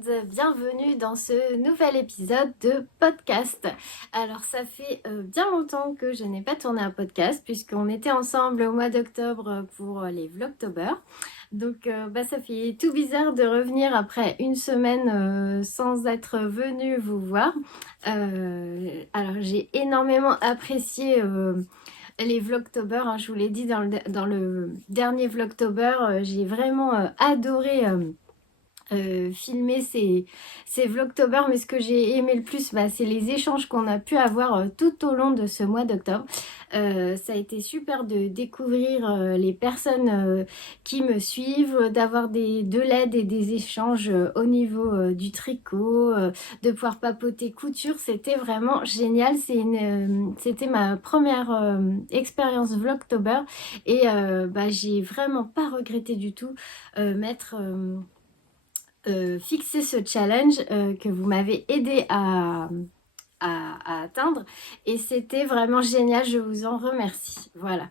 monde, bienvenue dans ce nouvel épisode de podcast. Alors ça fait bien longtemps que je n'ai pas tourné un podcast puisqu'on était ensemble au mois d'octobre pour les Vlogtober. Donc ça fait tout bizarre de revenir après une semaine sans être venue vous voir. Alors j'ai énormément apprécié les Vlogtober, hein, je vous l'ai dit dans le dernier Vlogtober, j'ai vraiment adoré filmer ces Vlogtober, mais ce que j'ai aimé le plus, c'est les échanges qu'on a pu avoir tout au long de ce mois d'octobre. Ça a été super de découvrir les personnes qui me suivent, d'avoir de l'aide et des échanges au niveau du tricot, de pouvoir papoter couture. C'était vraiment génial. C'était ma première expérience Vlogtober et j'ai vraiment pas regretté du tout fixer ce challenge que vous m'avez aidé à atteindre et c'était vraiment génial, je vous en remercie. Voilà,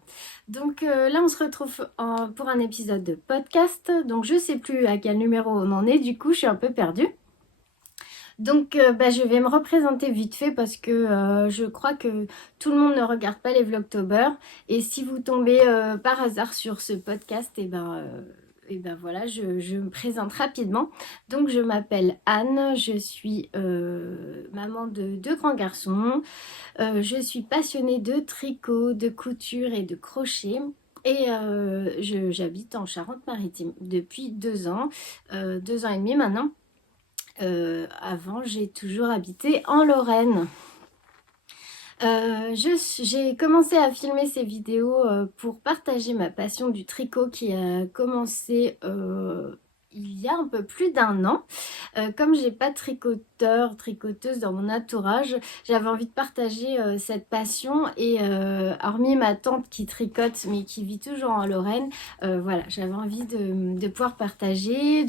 donc là on se retrouve pour un épisode de podcast. Donc je sais plus à quel numéro on en est, du coup je suis un peu perdue. Donc je vais me représenter vite fait parce que je crois que tout le monde ne regarde pas les Vlogtober et si vous tombez par hasard sur ce podcast, et ben voilà, je me présente rapidement. Donc je m'appelle Anne, je suis maman de deux grands garçons, je suis passionnée de tricot, de couture et de crochet. Et j'habite en Charente-Maritime depuis 2 ans, 2 ans et demi maintenant. Avant, j'ai toujours habité en Lorraine. J'ai commencé à filmer ces vidéos pour partager ma passion du tricot qui a commencé il y a un peu plus d'un an. Comme j'ai pas de tricoteuse dans mon entourage, j'avais envie de partager cette passion et hormis ma tante qui tricote mais qui vit toujours en Lorraine, voilà, j'avais envie de pouvoir partager,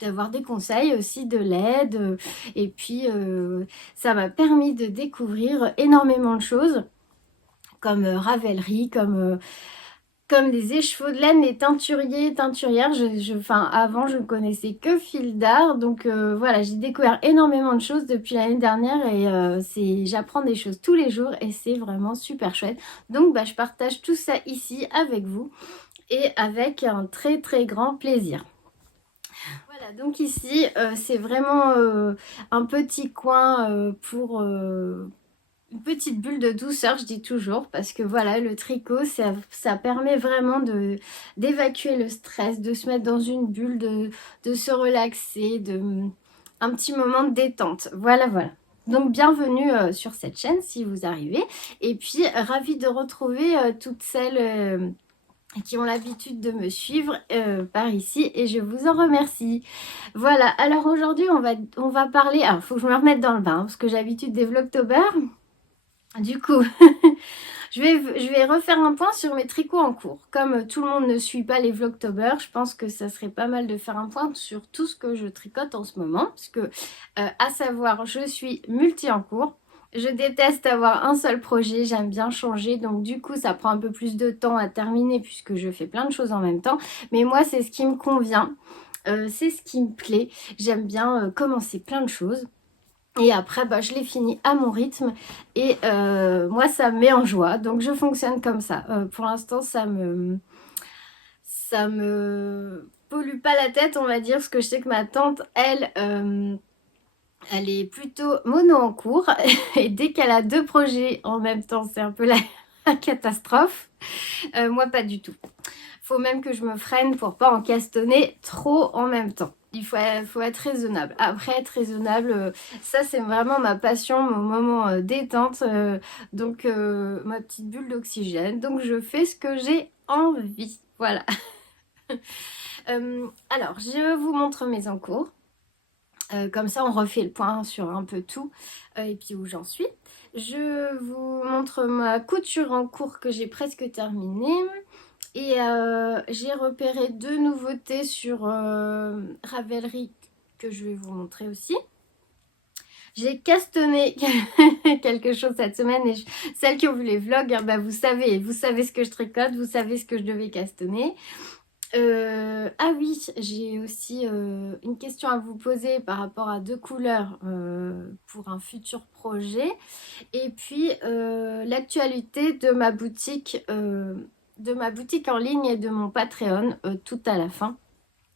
d'avoir des conseils aussi, de l'aide. Et puis, ça m'a permis de découvrir énormément de choses, comme Ravelry, comme des écheveaux de laine, les teinturiers, teinturières. Avant, je ne connaissais que fil d'art. Donc, voilà, j'ai découvert énormément de choses depuis l'année dernière. Et j'apprends des choses tous les jours et c'est vraiment super chouette. Donc, je partage tout ça ici avec vous et avec un très, très grand plaisir. Voilà, donc ici, c'est vraiment un petit coin pour une petite bulle de douceur, je dis toujours, parce que voilà, le tricot, ça permet vraiment d'évacuer le stress, de se mettre dans une bulle, de se relaxer, un petit moment de détente. Voilà, voilà. Donc bienvenue sur cette chaîne si vous arrivez. Et puis, ravie de retrouver toutes celles qui ont l'habitude de me suivre par ici et je vous en remercie. Voilà, alors aujourd'hui on va parler, alors il faut que je me remette dans le bain parce que j'ai l'habitude des Vlogtober. Du coup, je vais refaire un point sur mes tricots en cours. Comme tout le monde ne suit pas les Vlogtober, je pense que ça serait pas mal de faire un point sur tout ce que je tricote en ce moment. Parce que, à savoir, je suis multi en cours. Je déteste avoir un seul projet, j'aime bien changer, donc du coup ça prend un peu plus de temps à terminer puisque je fais plein de choses en même temps. Mais moi c'est ce qui me convient, c'est ce qui me plaît. J'aime bien commencer plein de choses. Et après, je les finis à mon rythme et moi, ça me met en joie. Donc, je fonctionne comme ça. Pour l'instant, ça me pollue pas la tête, on va dire, parce que je sais que ma tante, elle est plutôt mono en cours. Et dès qu'elle a deux projets en même temps, c'est un peu la catastrophe. Moi, pas du tout. Faut même que je me freine pour pas encastonner trop en même temps. Il faut être raisonnable. Après, être raisonnable, ça c'est vraiment ma passion, mon moment détente. Donc, ma petite bulle d'oxygène. Donc, je fais ce que j'ai envie. Voilà. Alors, je vous montre mes encours. Comme ça, on refait le point sur un peu tout et puis où j'en suis. Je vous montre ma couture en cours que j'ai presque terminée. Et j'ai repéré deux nouveautés sur Ravelry que je vais vous montrer aussi. J'ai castonné quelque chose cette semaine et celles qui ont vu les vlogs, vous savez ce que je tricote, vous savez ce que je devais castonner. Ah oui, j'ai aussi une question à vous poser par rapport à 2 couleurs pour un futur projet. Et puis l'actualité de ma boutique en ligne et de mon Patreon, tout à la fin.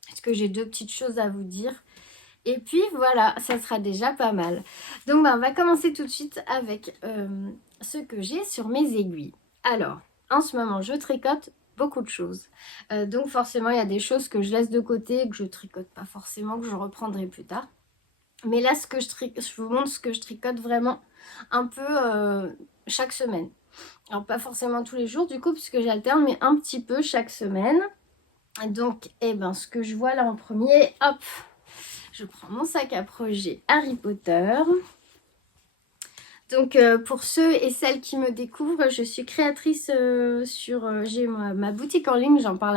Parce que j'ai 2 petites choses à vous dire. Et puis voilà, ça sera déjà pas mal. Donc on va commencer tout de suite avec ce que j'ai sur mes aiguilles. Alors, en ce moment, je tricote beaucoup de choses. Donc forcément, il y a des choses que je laisse de côté, que je tricote pas forcément, que je reprendrai plus tard. Mais là, je vous montre ce que je tricote vraiment un peu chaque semaine. Alors pas forcément tous les jours du coup, puisque j'alterne, mais un petit peu chaque semaine. Donc, ce que je vois là en premier, hop, je prends mon sac à projet Harry Potter. Donc pour ceux et celles qui me découvrent, je suis créatrice j'ai ma boutique en ligne, j'en parle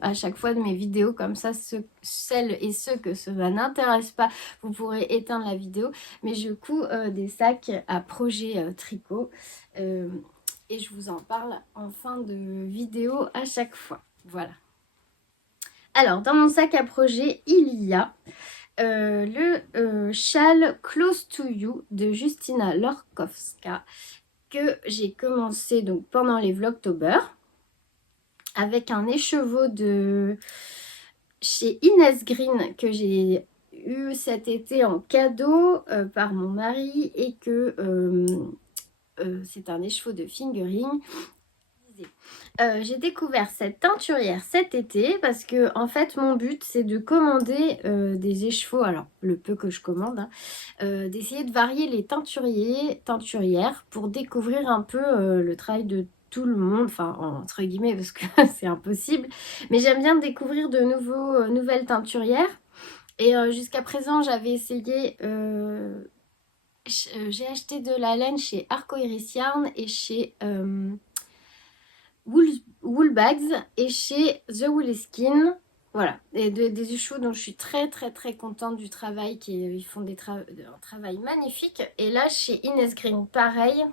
à chaque fois de mes vidéos, comme ça celles et ceux que cela n'intéresse pas, vous pourrez éteindre la vidéo, mais je couds des sacs à projet tricot et je vous en parle en fin de vidéo à chaque fois. Voilà. Alors dans mon sac à projet, il y a le châle Close to You de Justina Lorkowska que j'ai commencé donc pendant les Vlogtober avec un écheveau de chez Inès Green que j'ai eu cet été en cadeau par mon mari et que c'est un écheveau de fingering. J'ai découvert cette teinturière cet été parce que en fait mon but c'est de commander des écheveaux, alors le peu que je commande, d'essayer de varier les teinturières pour découvrir un peu le travail de tout le monde, enfin entre guillemets parce que c'est impossible, mais j'aime bien découvrir de nouvelles teinturières et jusqu'à présent j'avais essayé j'ai acheté de la laine chez Arco Iris Yarn et chez Woolbags et chez The Woolskin. Voilà, et des écheveaux dont je suis très très très contente du travail, ils font un travail magnifique. Et là chez Inès Green, pareil.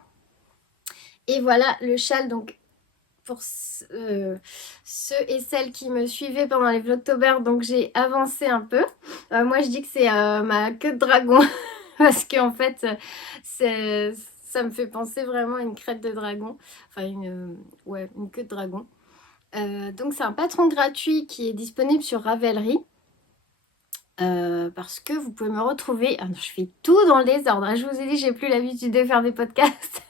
Et voilà le châle, donc pour ceux et celles qui me suivaient pendant les Vlogtober, donc j'ai avancé un peu. Moi je dis que c'est ma queue de dragon parce qu'en fait ça me fait penser vraiment à une crête de dragon, enfin une queue de dragon. Donc c'est un patron gratuit qui est disponible sur Ravelry. Parce que vous pouvez me retrouver. Ah non, je fais tout dans le désordre. Je vous ai dit, j'ai plus l'habitude de faire des podcasts.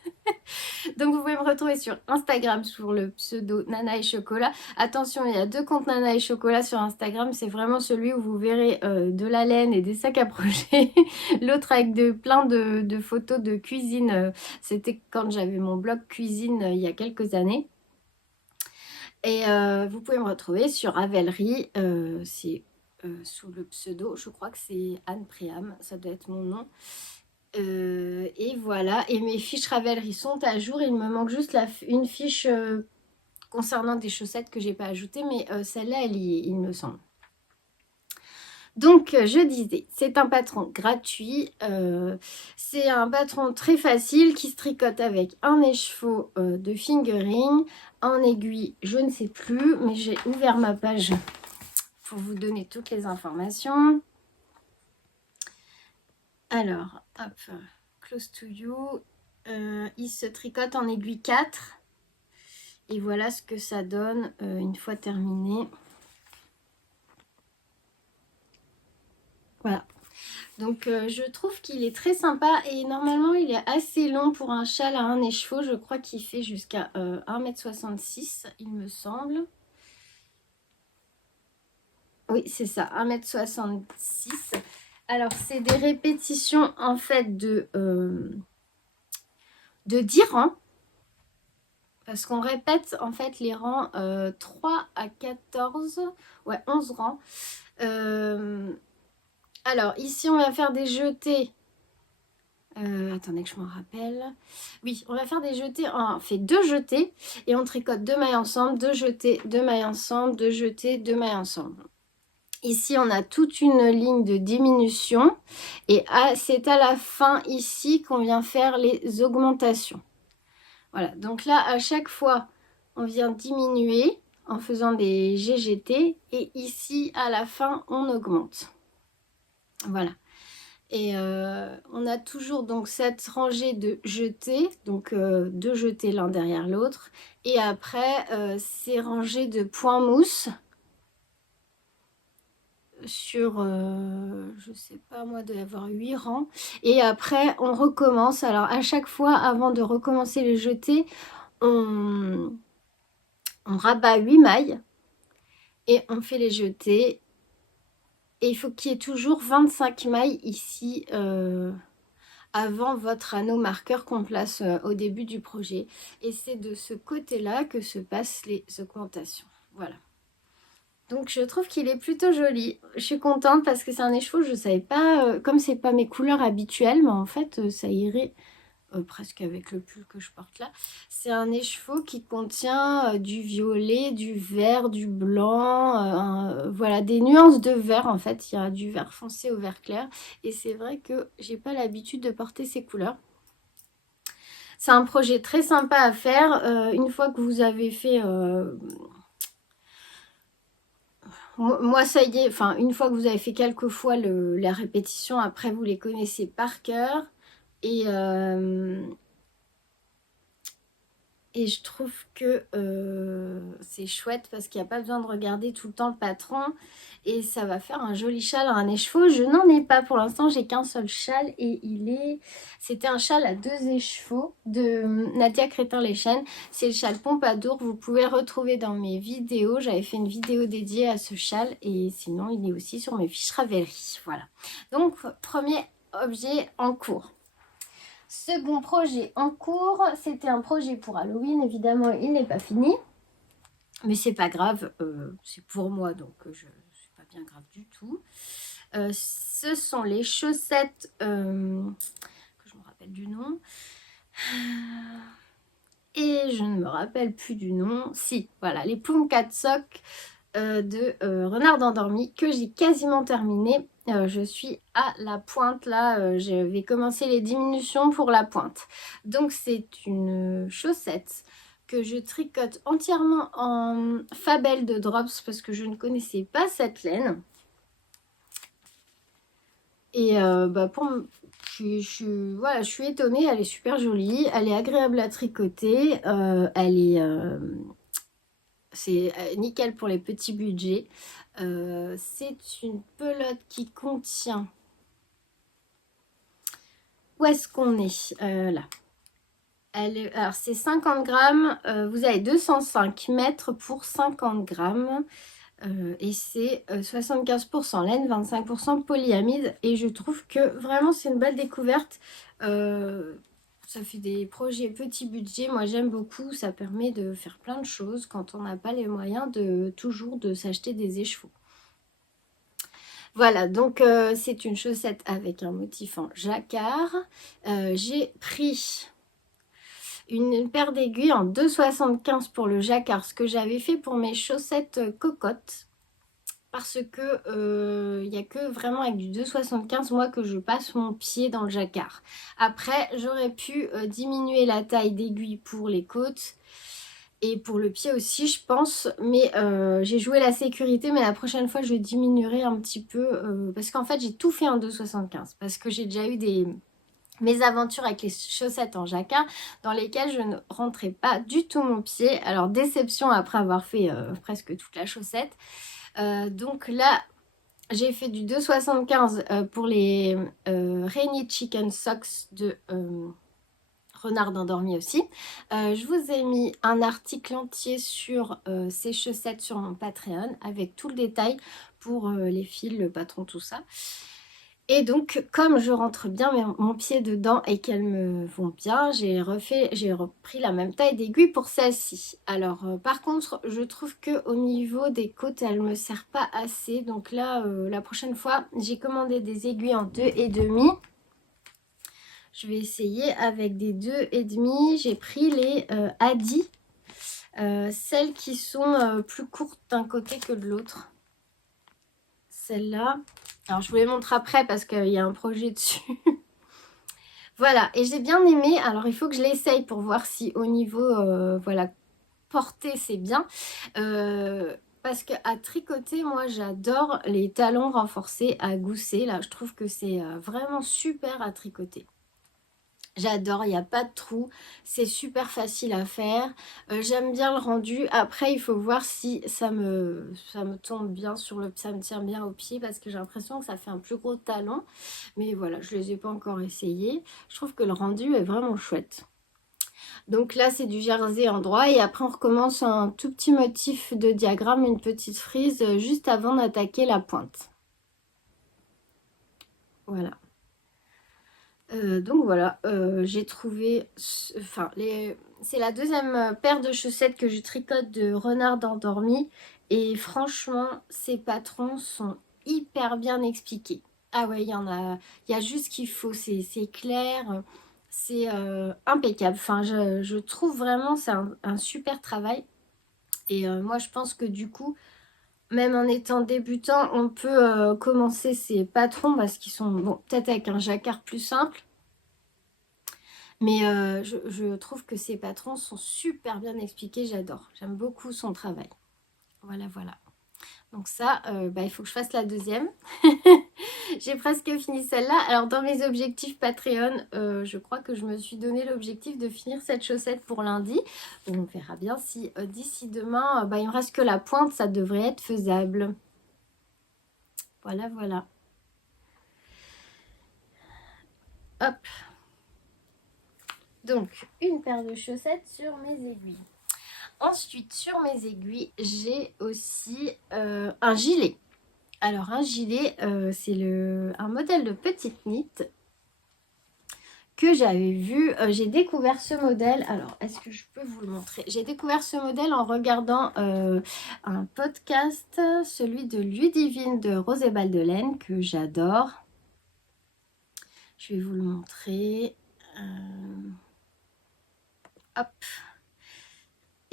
Donc vous pouvez me retrouver sur Instagram sous le pseudo Nana et Chocolat. Attention, il y a 2 comptes Nana et Chocolat sur Instagram. C'est vraiment celui où vous verrez de la laine et des sacs à projet. L'autre avec plein de photos de cuisine. C'était quand j'avais mon blog cuisine il y a quelques années. Et vous pouvez me retrouver sur Ravelry, c'est sous le pseudo, je crois que c'est Anne Priam, ça doit être mon nom. Et voilà, et mes fiches Ravelry sont à jour, il me manque juste une fiche concernant des chaussettes que j'ai pas ajoutées, mais celle-là, elle y est, il me semble. Donc, je disais, c'est un patron gratuit, c'est un patron très facile qui se tricote avec un écheveau de fingering, en aiguille, je ne sais plus, mais j'ai ouvert ma page pour vous donner toutes les informations. Alors, hop, Close to You, il se tricote en aiguille 4, et voilà ce que ça donne une fois terminé. Voilà. Donc je trouve qu'il est très sympa et normalement il est assez long pour un châle à un écheveau. Je crois qu'il fait jusqu'à 1,66 m il me semble. Oui c'est ça, 1,66 m. Alors c'est des répétitions en fait de 10 rangs. Parce qu'on répète en fait les rangs 3 à 14, ouais 11 rangs. Alors ici on va faire des jetés. Attendez que je m'en rappelle. Oui, on va faire des jetés. On fait 2 jetés et on tricote 2 mailles ensemble, 2 jetés, 2 mailles ensemble, 2 jetés, 2 mailles ensemble. Ici, on a toute une ligne de diminution et c'est à la fin ici qu'on vient faire les augmentations. Voilà, donc là, à chaque fois, on vient diminuer en faisant des GGT et ici à la fin on augmente. Voilà. Et on a toujours donc cette rangée de jetés, donc deux jetés l'un derrière l'autre. Et après, ces rangées de points mousse sur, je sais pas moi, de avoir 8 rangs. Et après, on recommence. Alors à chaque fois, avant de recommencer les jetés, on rabat 8 mailles et on fait les jetés. Et il faut qu'il y ait toujours 25 mailles ici avant votre anneau marqueur qu'on place au début du projet. Et c'est de ce côté-là que se passent les augmentations. Voilà. Donc je trouve qu'il est plutôt joli. Je suis contente parce que c'est un écheveau, je ne savais pas, comme c'est pas mes couleurs habituelles, mais en fait ça irait presque avec le pull que je porte là. C'est un écheveau qui contient du violet, du vert, du blanc, voilà, des nuances de vert en fait. Il y a du vert foncé au vert clair et c'est vrai que j'ai pas l'habitude de porter ces couleurs. C'est un projet très sympa à faire. Une fois que vous avez fait... moi ça y est, enfin une fois que vous avez fait quelques fois la répétition, après vous les connaissez par cœur. Et je trouve que c'est chouette parce qu'il n'y a pas besoin de regarder tout le temps le patron. Et ça va faire un joli châle à un écheveau. Je n'en ai pas pour l'instant, j'ai qu'un seul châle. Et c'était un châle à 2 écheveaux de Nadia Crétin-Leschène. C'est le châle Pompadour. Vous pouvez le retrouver dans mes vidéos. J'avais fait une vidéo dédiée à ce châle. Et sinon, il est aussi sur mes fiches Ravelry. Voilà. Donc, premier objet en cours. Second projet en cours, c'était un projet pour Halloween. Évidemment, il n'est pas fini. Mais c'est pas grave, c'est pour moi, donc c'est pas bien grave du tout. Ce sont les chaussettes, que je me rappelle du nom. Et je ne me rappelle plus du nom. Si, voilà, les Pumcat Sock de Renard endormi que j'ai quasiment terminé. Je suis à la pointe là, je vais commencer les diminutions pour la pointe. Donc c'est une chaussette que je tricote entièrement en Fabelle de Drops parce que je ne connaissais pas cette laine. Et voilà, je suis étonnée, elle est super jolie, elle est agréable à tricoter, c'est nickel pour les petits budgets. C'est une pelote qui contient... Où est-ce qu'on est, là. Alors c'est 50 grammes, vous avez 205 mètres pour 50 grammes. Et c'est 75% laine, 25% polyamide. Et je trouve que vraiment c'est une belle découverte. Ça fait des projets petits budget. Moi j'aime beaucoup. Ça permet de faire plein de choses quand on n'a pas les moyens de s'acheter des écheveaux. Voilà, donc c'est une chaussette avec un motif en jacquard. J'ai pris une paire d'aiguilles en 2,75 pour le jacquard, ce que j'avais fait pour mes chaussettes cocottes. Parce que il n'y a que vraiment avec du 2,75 moi que je passe mon pied dans le jacquard. Après, j'aurais pu diminuer la taille d'aiguille pour les côtes. Et pour le pied aussi, je pense. Mais j'ai joué la sécurité. Mais la prochaine fois, je diminuerai un petit peu. Parce qu'en fait, j'ai tout fait en 2,75. Parce que j'ai déjà eu mes aventures avec les chaussettes en jacquard dans lesquelles je ne rentrais pas du tout mon pied. Alors, déception après avoir fait presque toute la chaussette. Donc là, j'ai fait du 2,75 pour les Rainy Chicken Socks de Renard endormi aussi. Je vous ai mis un article entier sur ces chaussettes sur mon Patreon avec tout le détail pour les fils, le patron, tout ça. Et donc, comme je rentre bien mon pied dedans et qu'elles me vont bien, j'ai repris la même taille d'aiguille pour celle-ci. Alors, par contre, je trouve qu'au niveau des côtes, elle ne me sert pas assez. Donc là, la prochaine fois, j'ai commandé des aiguilles en 2,5. Je vais essayer avec des 2,5. J'ai pris les Adi, celles qui sont plus courtes d'un côté que de l'autre. Celle-là. Alors, je vous les montre après parce qu'il y a un projet dessus. Voilà, et j'ai bien aimé. Alors, il faut que je l'essaye pour voir si au niveau, voilà, porter c'est bien. Parce qu'à tricoter, moi j'adore les talons renforcés à gousset. Là, je trouve que c'est vraiment super à tricoter. J'adore, il n'y a pas de trou, c'est super facile à faire. J'aime bien le rendu. Après, il faut voir si ça me tombe bien ça me tient bien au pied parce que j'ai l'impression que ça fait un plus gros talon. Mais voilà, je ne les ai pas encore essayés. Je trouve que le rendu est vraiment chouette. Donc là, c'est du jersey en droit et après, on recommence un tout petit motif de diagramme, une petite frise juste avant d'attaquer la pointe. Voilà. Donc voilà, j'ai trouvé, enfin, c'est la deuxième paire de chaussettes que je tricote de Renard endormi et franchement, ces patrons sont hyper bien expliqués. Ah ouais, il y a juste ce qu'il faut, c'est clair, c'est impeccable. Enfin, je trouve vraiment c'est un super travail et moi je pense que du coup, même en étant débutant, on peut commencer ces patrons parce qu'ils sont, bon, peut-être avec un jacquard plus simple. Mais je trouve que ses patrons sont super bien expliqués, j'adore. J'aime beaucoup son travail. Voilà, voilà. Donc ça, il faut que je fasse la deuxième. J'ai presque fini celle-là. Alors dans mes objectifs Patreon, je crois que je me suis donné l'objectif de finir cette chaussette pour lundi. Donc on verra bien si d'ici demain, il me reste que la pointe, ça devrait être faisable. Voilà, voilà. Hop. Donc, une paire de chaussettes sur mes aiguilles. Ensuite, sur mes aiguilles, j'ai aussi un gilet. Alors, un gilet, c'est un modèle de petite knit que j'avais vu. J'ai découvert ce modèle. Alors, est-ce que je peux vous le montrer? J'ai découvert ce modèle en regardant un podcast, celui de Ludivine de Rose et Baldelaine, que j'adore. Je vais vous le montrer. Hop.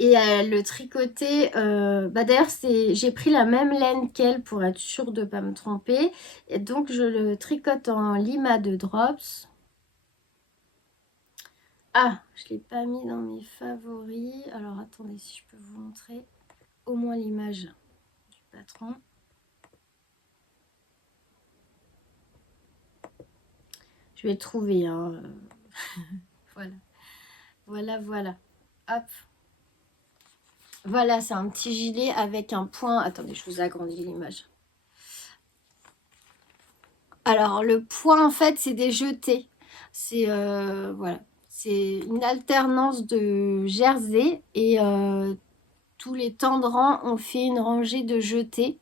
Et le tricoter, d'ailleurs j'ai pris la même laine qu'elle pour être sûre de ne pas me tromper. Et donc je le tricote en Lima de Drops. Ah, je ne l'ai pas mis dans mes favoris. Alors attendez si je peux vous montrer au moins l'image du patron. Je vais le trouver. Hein. Voilà. Voilà, voilà. Hop. Voilà, c'est un petit gilet avec un point. Attendez, je vous agrandis l'image. Alors, le point, en fait, c'est des jetés. C'est voilà, c'est une alternance de jersey et tous les temps de rang, on fait une rangée de jetés.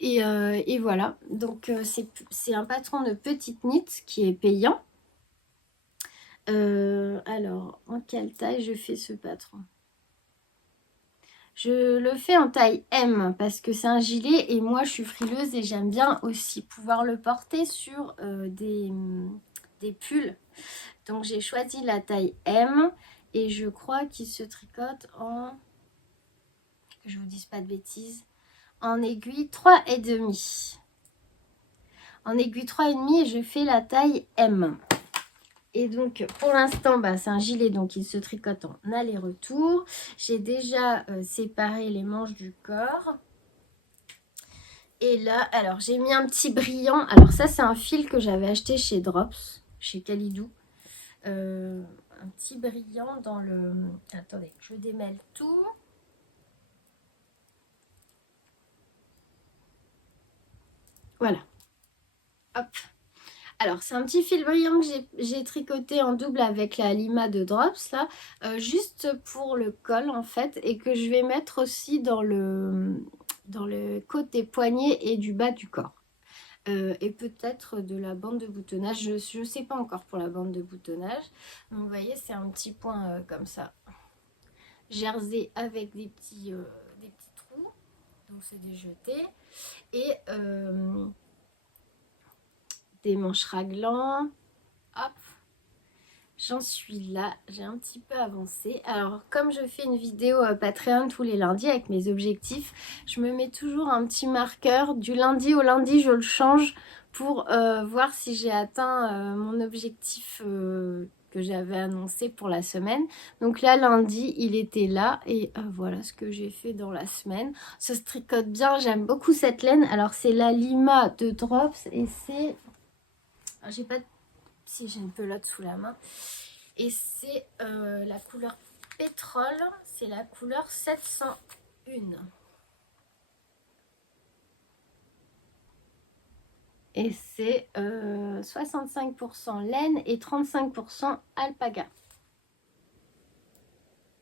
Et voilà, donc c'est un patron de petite knit qui est payant. Alors, en quelle taille je fais ce patron? Je le fais en taille M parce que c'est un gilet et moi je suis frileuse et j'aime bien aussi pouvoir le porter sur des pulls. Donc j'ai choisi la taille M et je crois qu'il se tricote en, que je vous dise pas de bêtises, en aiguille 3,5. En aiguille 3,5 et je fais la taille M. Et donc, pour l'instant, c'est un gilet, donc il se tricote en aller-retour. J'ai déjà séparé les manches du corps. Et là, alors, j'ai mis un petit brillant. Alors ça, c'est un fil que j'avais acheté chez Drops, chez Calidou. Un petit brillant dans le... Attendez, je démêle tout. Voilà. Hop. Alors, c'est un petit fil brillant que j'ai tricoté en double avec la Lima de Drops, là, juste pour le col, en fait, et que je vais mettre aussi dans le côté poignets et du bas du corps. Et peut-être de la bande de boutonnage, je ne sais pas encore pour la bande de boutonnage. Donc, vous voyez, c'est un petit point comme ça. Jersey avec des petits trous, donc c'est des jetés. Et... des manches raglan. Hop, j'en suis là, j'ai un petit peu avancé. Alors comme je fais une vidéo Patreon tous les lundis avec mes objectifs, je me mets toujours un petit marqueur. Du lundi au lundi, je le change pour voir si j'ai atteint mon objectif que j'avais annoncé pour la semaine. Donc là, lundi, il était là et voilà ce que j'ai fait dans la semaine. Ça se tricote bien, j'aime beaucoup cette laine. Alors c'est la Lima de Drops et c'est... J'ai pas... Si j'ai une pelote sous la main. Et c'est la couleur pétrole, c'est la couleur 701. Et c'est 65% laine et 35% alpaga.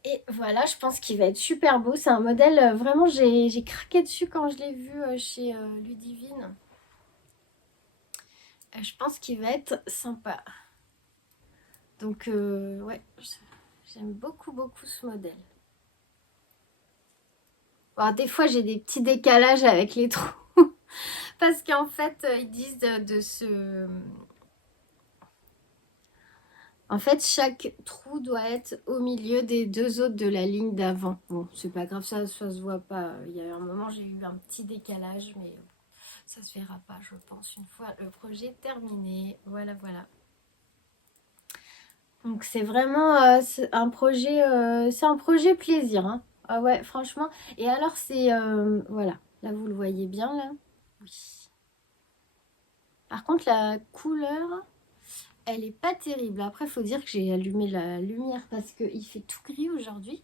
Et voilà, je pense qu'il va être super beau. C'est un modèle, vraiment, j'ai craqué dessus quand je l'ai vu chez Ludivine. Je pense qu'il va être sympa. Donc, ouais, j'aime beaucoup, beaucoup ce modèle. Bon, des fois, j'ai des petits décalages avec les trous. Parce qu'en fait, ils disent de se... En fait, chaque trou doit être au milieu des deux autres de la ligne d'avant. Bon, c'est pas grave, ça se voit pas. Il y a un moment, j'ai eu un petit décalage, mais ça se verra pas, je pense, une fois le projet terminé. Voilà, voilà. Donc c'est vraiment c'est un projet plaisir. Hein. Ah ouais, franchement. Et alors c'est voilà, là vous le voyez bien là. Oui. Par contre la couleur, elle est pas terrible. Après, il faut dire que j'ai allumé la lumière parce qu'il fait tout gris aujourd'hui.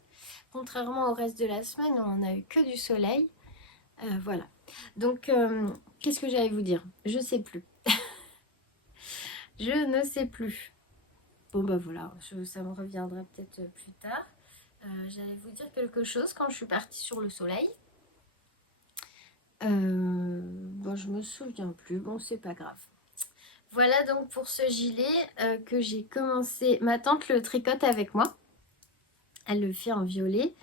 Contrairement au reste de la semaine où on a eu que du soleil. Voilà. Donc, qu'est-ce que j'allais vous dire? Je sais plus. Je ne sais plus. Bon, bah voilà, ça me reviendra peut-être plus tard. J'allais vous dire quelque chose quand je suis partie sur le soleil. Bon, je me souviens plus. Bon, c'est pas grave. Voilà donc pour ce gilet que j'ai commencé. Ma tante le tricote avec moi. Elle le fait en violet,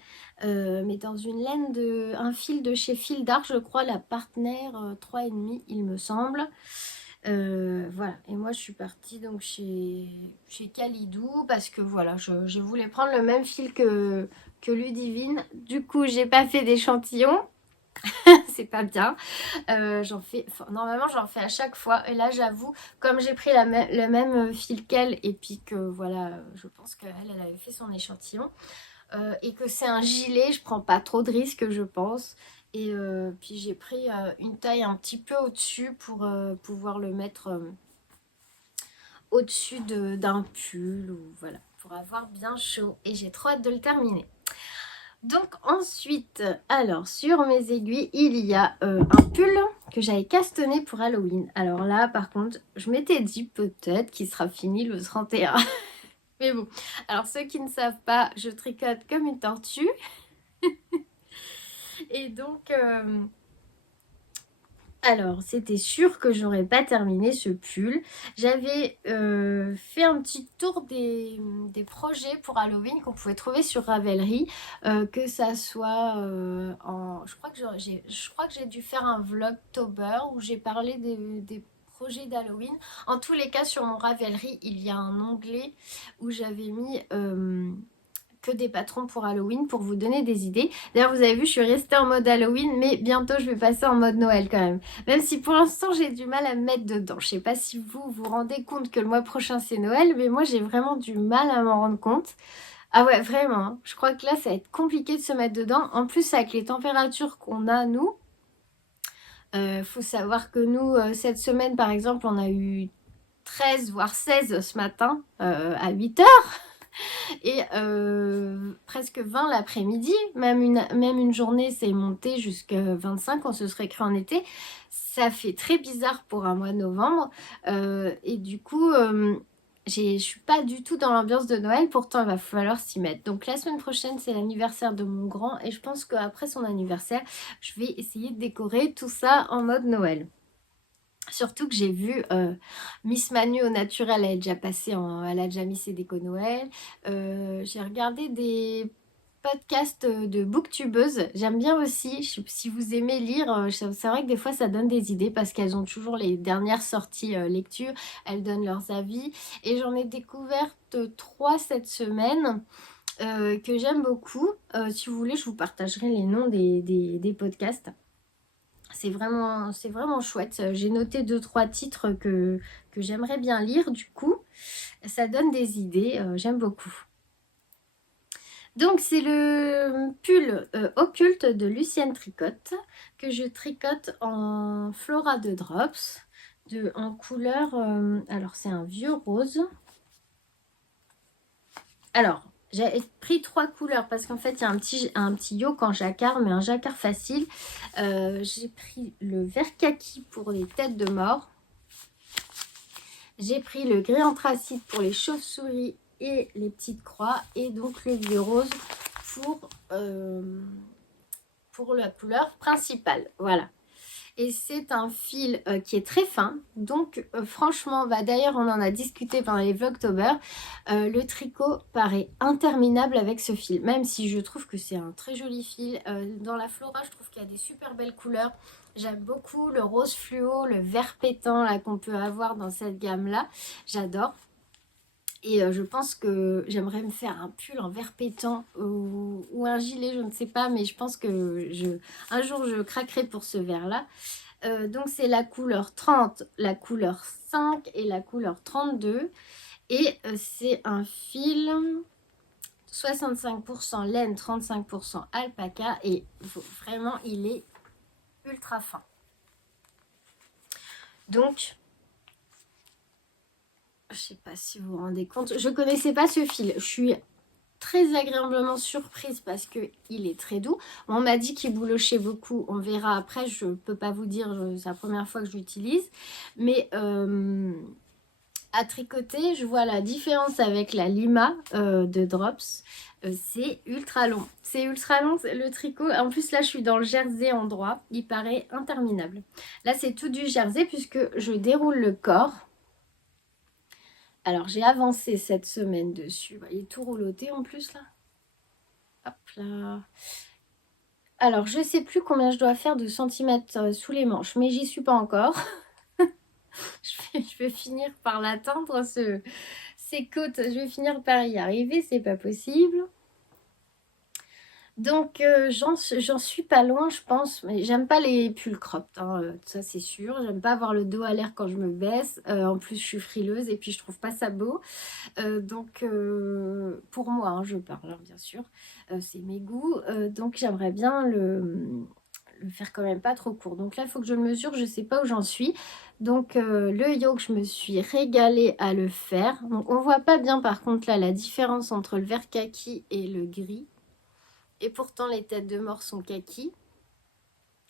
mais dans une laine un fil de chez Fil d'Art, je crois, la Partner 3,5, il me semble. Voilà, et moi je suis partie donc chez Kalidou parce que voilà, je voulais prendre le même fil que Ludivine. Du coup, j'ai pas fait d'échantillon. C'est pas bien. Normalement j'en fais à chaque fois. Et là j'avoue, comme j'ai pris le même fil qu'elle et puis que voilà, je pense qu'elle avait fait son échantillon et que c'est un gilet, je prends pas trop de risques je pense. Et puis j'ai pris une taille un petit peu au-dessus pour pouvoir le mettre au-dessus d'un pull ou voilà, pour avoir bien chaud. Et j'ai trop hâte de le terminer. Donc ensuite, alors sur mes aiguilles, il y a un pull que j'avais castonné pour Halloween. Alors là, par contre, je m'étais dit peut-être qu'il sera fini le 31. Mais bon, alors ceux qui ne savent pas, je tricote comme une tortue. Et donc, alors c'était sûr que j'aurais pas terminé ce pull. J'avais fait un petit tour des projets pour Halloween qu'on pouvait trouver sur Ravelry, que ça soit je crois que j'ai dû faire un vlogtober où j'ai parlé des projets d'Halloween. En tous les cas, sur mon Ravelry, il y a un onglet où j'avais mis que des patrons pour Halloween pour vous donner des idées. D'ailleurs, vous avez vu, je suis restée en mode Halloween, mais bientôt je vais passer en mode Noël quand même. Même si pour l'instant j'ai du mal à me mettre dedans. Je sais pas si vous vous rendez compte que le mois prochain c'est Noël, mais moi j'ai vraiment du mal à m'en rendre compte. Ah ouais, vraiment. Hein. Je crois que là ça va être compliqué de se mettre dedans. En plus avec les températures qu'on a nous, faut savoir que nous, cette semaine par exemple, on a eu 13 voire 16 ce matin à 8h. Et presque 20 l'après-midi, même une journée c'est monté jusqu'à 25, on se serait cru en été. Ça fait très bizarre pour un mois de novembre. Et du coup, je suis pas du tout dans l'ambiance de Noël, pourtant il va falloir s'y mettre. Donc la semaine prochaine c'est l'anniversaire de mon grand et je pense qu'après son anniversaire, je vais essayer de décorer tout ça en mode Noël. Surtout que j'ai vu Miss Manu au naturel, elle est déjà passée, elle a déjà mis ses décos Noël. J'ai regardé des podcasts de booktubeuses. J'aime bien aussi, si vous aimez lire, c'est vrai que des fois ça donne des idées parce qu'elles ont toujours les dernières sorties lecture. Elles donnent leurs avis. Et j'en ai découvert 3 cette semaine. Que j'aime beaucoup. Si vous voulez, je vous partagerai les noms des podcasts. C'est vraiment chouette. J'ai noté 2-3 titres que j'aimerais bien lire du coup. Ça donne des idées, j'aime beaucoup. Donc c'est le pull occulte de Lucienne Tricotte que je tricote en Flora de Drops en couleur, alors c'est un vieux rose. Alors j'ai pris 3 couleurs parce qu'en fait il y a un petit yoke en jacquard, mais un jacquard facile. J'ai pris le vert kaki pour les têtes de mort. J'ai pris le gris anthracite pour les chauves-souris et les petites croix, et donc le vieux rose pour la couleur principale. Voilà. Et c'est un fil qui est très fin. Donc franchement, d'ailleurs on en a discuté pendant les Vlogtober. Le tricot paraît interminable avec ce fil. Même si je trouve que c'est un très joli fil. Dans la Flora, je trouve qu'il y a des super belles couleurs. J'aime beaucoup le rose fluo, le vert pétant là qu'on peut avoir dans cette gamme-là. J'adore. Et je pense que j'aimerais me faire un pull en vert pétant ou un gilet, je ne sais pas. Mais je pense que un jour, je craquerai pour ce vert-là. Donc, c'est la couleur 30, la couleur 5 et la couleur 32. Et c'est un fil 65% laine, 35% alpaca. Et vraiment, il est ultra fin. Donc, je ne sais pas si vous vous rendez compte. Je ne connaissais pas ce fil. Je suis très agréablement surprise parce qu'il est très doux. On m'a dit qu'il boulochait beaucoup. On verra après. Je ne peux pas vous dire. C'est la première fois que je l'utilise. Mais à tricoter, je vois la différence avec la Lima de Drops. C'est ultra long. C'est ultra long le tricot. En plus, là, je suis dans le jersey en droit. Il paraît interminable. Là, c'est tout du jersey puisque je déroule le corps. Alors, j'ai avancé cette semaine dessus. Il est tout rouloté en plus, là. Hop là. Alors, je ne sais plus combien je dois faire de centimètres sous les manches, mais j'y suis pas encore. Je vais finir par l'atteindre, ces côtes. Je vais finir par y arriver, c'est pas possible. Donc, j'en suis pas loin, je pense. Mais j'aime pas les pulls cropped, hein, ça c'est sûr. J'aime pas avoir le dos à l'air quand je me baisse. En plus, je suis frileuse et puis je trouve pas ça beau. Donc, pour moi, hein, je parle, hein, bien sûr. C'est mes goûts. Donc, j'aimerais bien le faire quand même pas trop court. Donc là, il faut que je le mesure. Je sais pas où j'en suis. Donc, le yoke, je me suis régalée à le faire. Donc, on voit pas bien, par contre, là, la différence entre le vert kaki et le gris. Et pourtant, les têtes de mort sont kaki.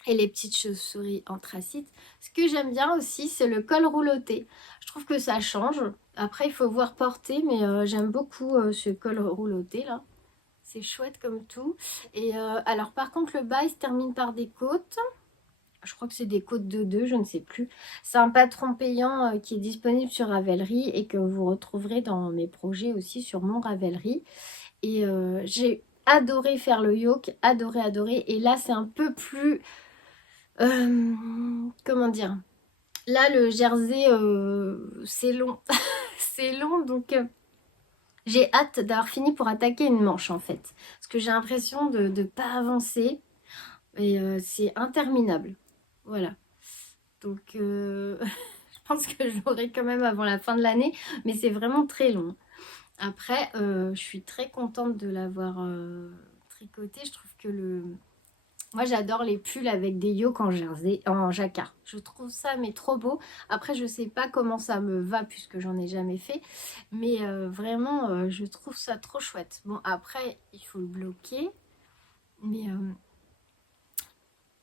Et les petites chauves-souris anthracite. Ce que j'aime bien aussi, c'est le col rouloté. Je trouve que ça change. Après, il faut voir porter, mais j'aime beaucoup ce col rouloté là. C'est chouette comme tout. Et alors, par contre, le bas, il se termine par des côtes. Je crois que c'est des côtes de 2, je ne sais plus. C'est un patron payant qui est disponible sur Ravelry et que vous retrouverez dans mes projets aussi sur mon Ravelry. Et j'ai adoré faire le yoke, adoré. Et là, c'est un peu plus... comment dire? Là, le jersey, c'est long. C'est long, donc j'ai hâte d'avoir fini pour attaquer une manche, en fait. Parce que j'ai l'impression de ne pas avancer. Et c'est interminable. Voilà. Donc, je pense que je l'aurai quand même avant la fin de l'année. Mais c'est vraiment très long. Après, je suis très contente de l'avoir tricoté. Je trouve que moi, j'adore les pulls avec des yokes en jersey, en jacquard. Je trouve ça mais trop beau. Après, je sais pas comment ça me va puisque j'en ai jamais fait. Mais vraiment, je trouve ça trop chouette. Bon, après, il faut le bloquer. Mais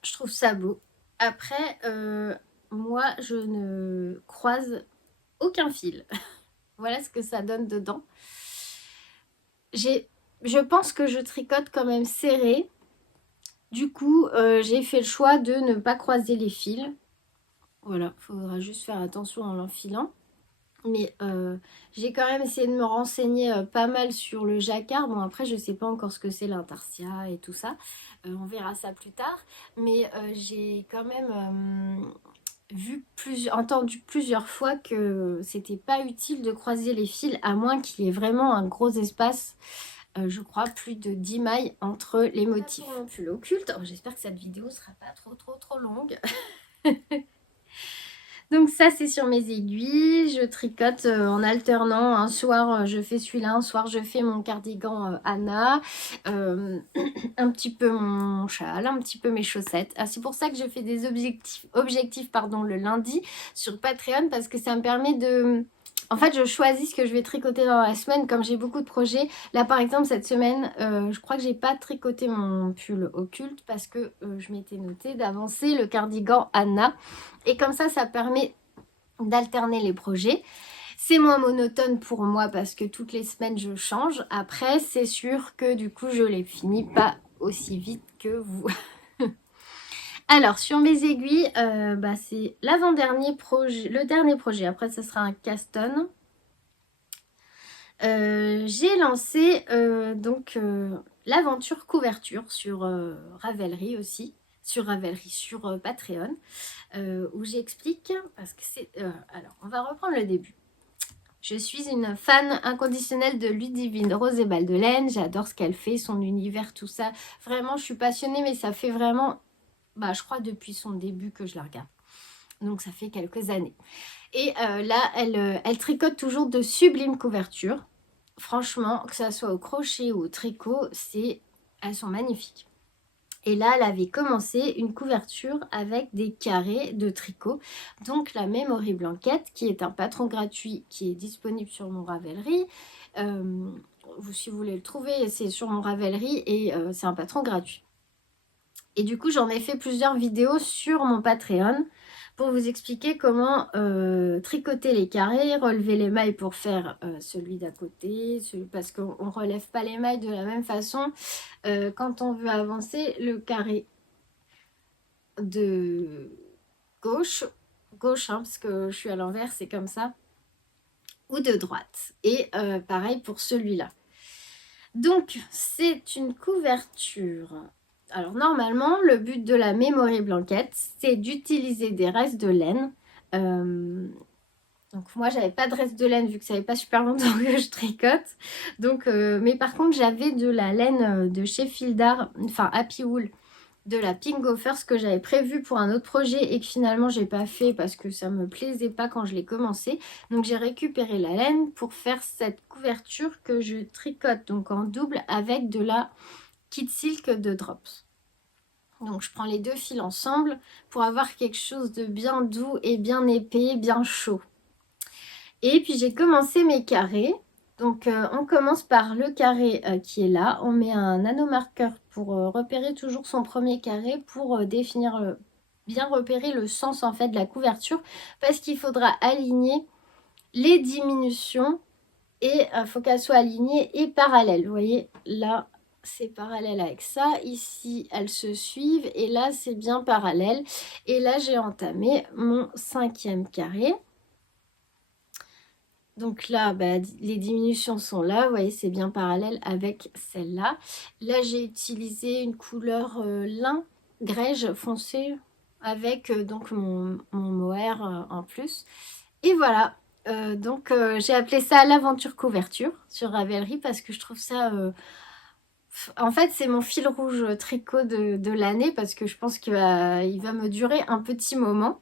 je trouve ça beau. Après, moi, je ne croise aucun fil. Voilà ce que ça donne dedans. Je pense que je tricote quand même serré. Du coup, j'ai fait le choix de ne pas croiser les fils. Voilà, il faudra juste faire attention en l'enfilant. Mais j'ai quand même essayé de me renseigner pas mal sur le jacquard. Bon, après, je ne sais pas encore ce que c'est l'intarsia et tout ça. On verra ça plus tard. Mais j'ai quand même entendu plusieurs fois que c'était pas utile de croiser les fils, à moins qu'il y ait vraiment un gros espace. Je crois plus de 10 mailles entre les motifs. Pour mon pull occulte, j'espère que cette vidéo sera pas trop longue. Donc ça c'est sur mes aiguilles, je tricote en alternant, un soir je fais celui-là, un soir je fais mon cardigan Anna, un petit peu mon châle, un petit peu mes chaussettes. Ah, c'est pour ça que je fais des objectifs pardon, le lundi sur Patreon, parce que ça me permet de... En fait, je choisis ce que je vais tricoter dans la semaine, comme j'ai beaucoup de projets. Là, par exemple, cette semaine, je crois que j'ai pas tricoté mon pull occulte parce que je m'étais noté d'avancer le cardigan Anna. Et comme ça permet d'alterner les projets. C'est moins monotone pour moi parce que toutes les semaines, je change. Après, c'est sûr que du coup, je les finis pas aussi vite que vous. Alors, sur mes aiguilles, c'est l'avant-dernier projet, le dernier projet. Après, ça sera un Caston. J'ai lancé l'aventure couverture sur Ravelry aussi, sur Ravelry, sur Patreon, où j'explique, parce que c'est... alors, on va reprendre le début. Je suis une fan inconditionnelle de Ludivine Rosé Baldelaine, j'adore ce qu'elle fait, son univers, tout ça. Vraiment, je suis passionnée, mais ça fait vraiment, je crois depuis son début que je la regarde. Donc ça fait quelques années. Et là, elle tricote toujours de sublimes couvertures. Franchement, que ça soit au crochet ou au tricot, elles sont magnifiques. Et là, elle avait commencé une couverture avec des carrés de tricot. Donc la Memory Blanket, qui est un patron gratuit qui est disponible sur mon Ravelry. Si vous voulez le trouver, c'est sur mon Ravelry et c'est un patron gratuit. Et du coup, j'en ai fait plusieurs vidéos sur mon Patreon pour vous expliquer comment tricoter les carrés, relever les mailles pour faire celui d'à côté, parce qu'on ne relève pas les mailles de la même façon quand on veut avancer le carré de gauche, parce que je suis à l'envers, c'est comme ça, ou de droite. Et pareil pour celui-là. Donc, c'est une couverture. Alors, normalement, le but de la Memory Blanket, c'est d'utiliser des restes de laine. Donc, moi, j'avais pas de reste de laine vu que ça fait pas super longtemps que je tricote. Donc, mais par contre, j'avais de la laine de chez Fildar, enfin Happy Wool, de la Pink Gophers que j'avais prévu pour un autre projet et que finalement j'ai pas fait parce que ça me plaisait pas quand je l'ai commencé. Donc j'ai récupéré la laine pour faire cette couverture que je tricote donc en double avec de la Kid Silk de Drops. Donc je prends les deux fils ensemble pour avoir quelque chose de bien doux et bien épais, bien chaud. Et puis j'ai commencé mes carrés. Donc on commence par le carré qui est là. On met un nanomarqueur pour repérer toujours son premier carré pour définir, bien repérer le sens en fait de la couverture. Parce qu'il faudra aligner les diminutions et il faut qu'elles soient alignées et parallèles. Vous voyez là c'est parallèle avec ça. Ici elles se suivent et là c'est bien parallèle. Et là j'ai entamé mon 5e carré. Donc là, les diminutions sont là, vous voyez, c'est bien parallèle avec celle-là. Là, j'ai utilisé une couleur lin, grège foncé, avec donc mon mohair en plus. Et voilà, j'ai appelé ça l'aventure couverture sur Ravelry parce que je trouve ça... en fait, c'est mon fil rouge tricot de l'année parce que je pense qu'il va me durer un petit moment.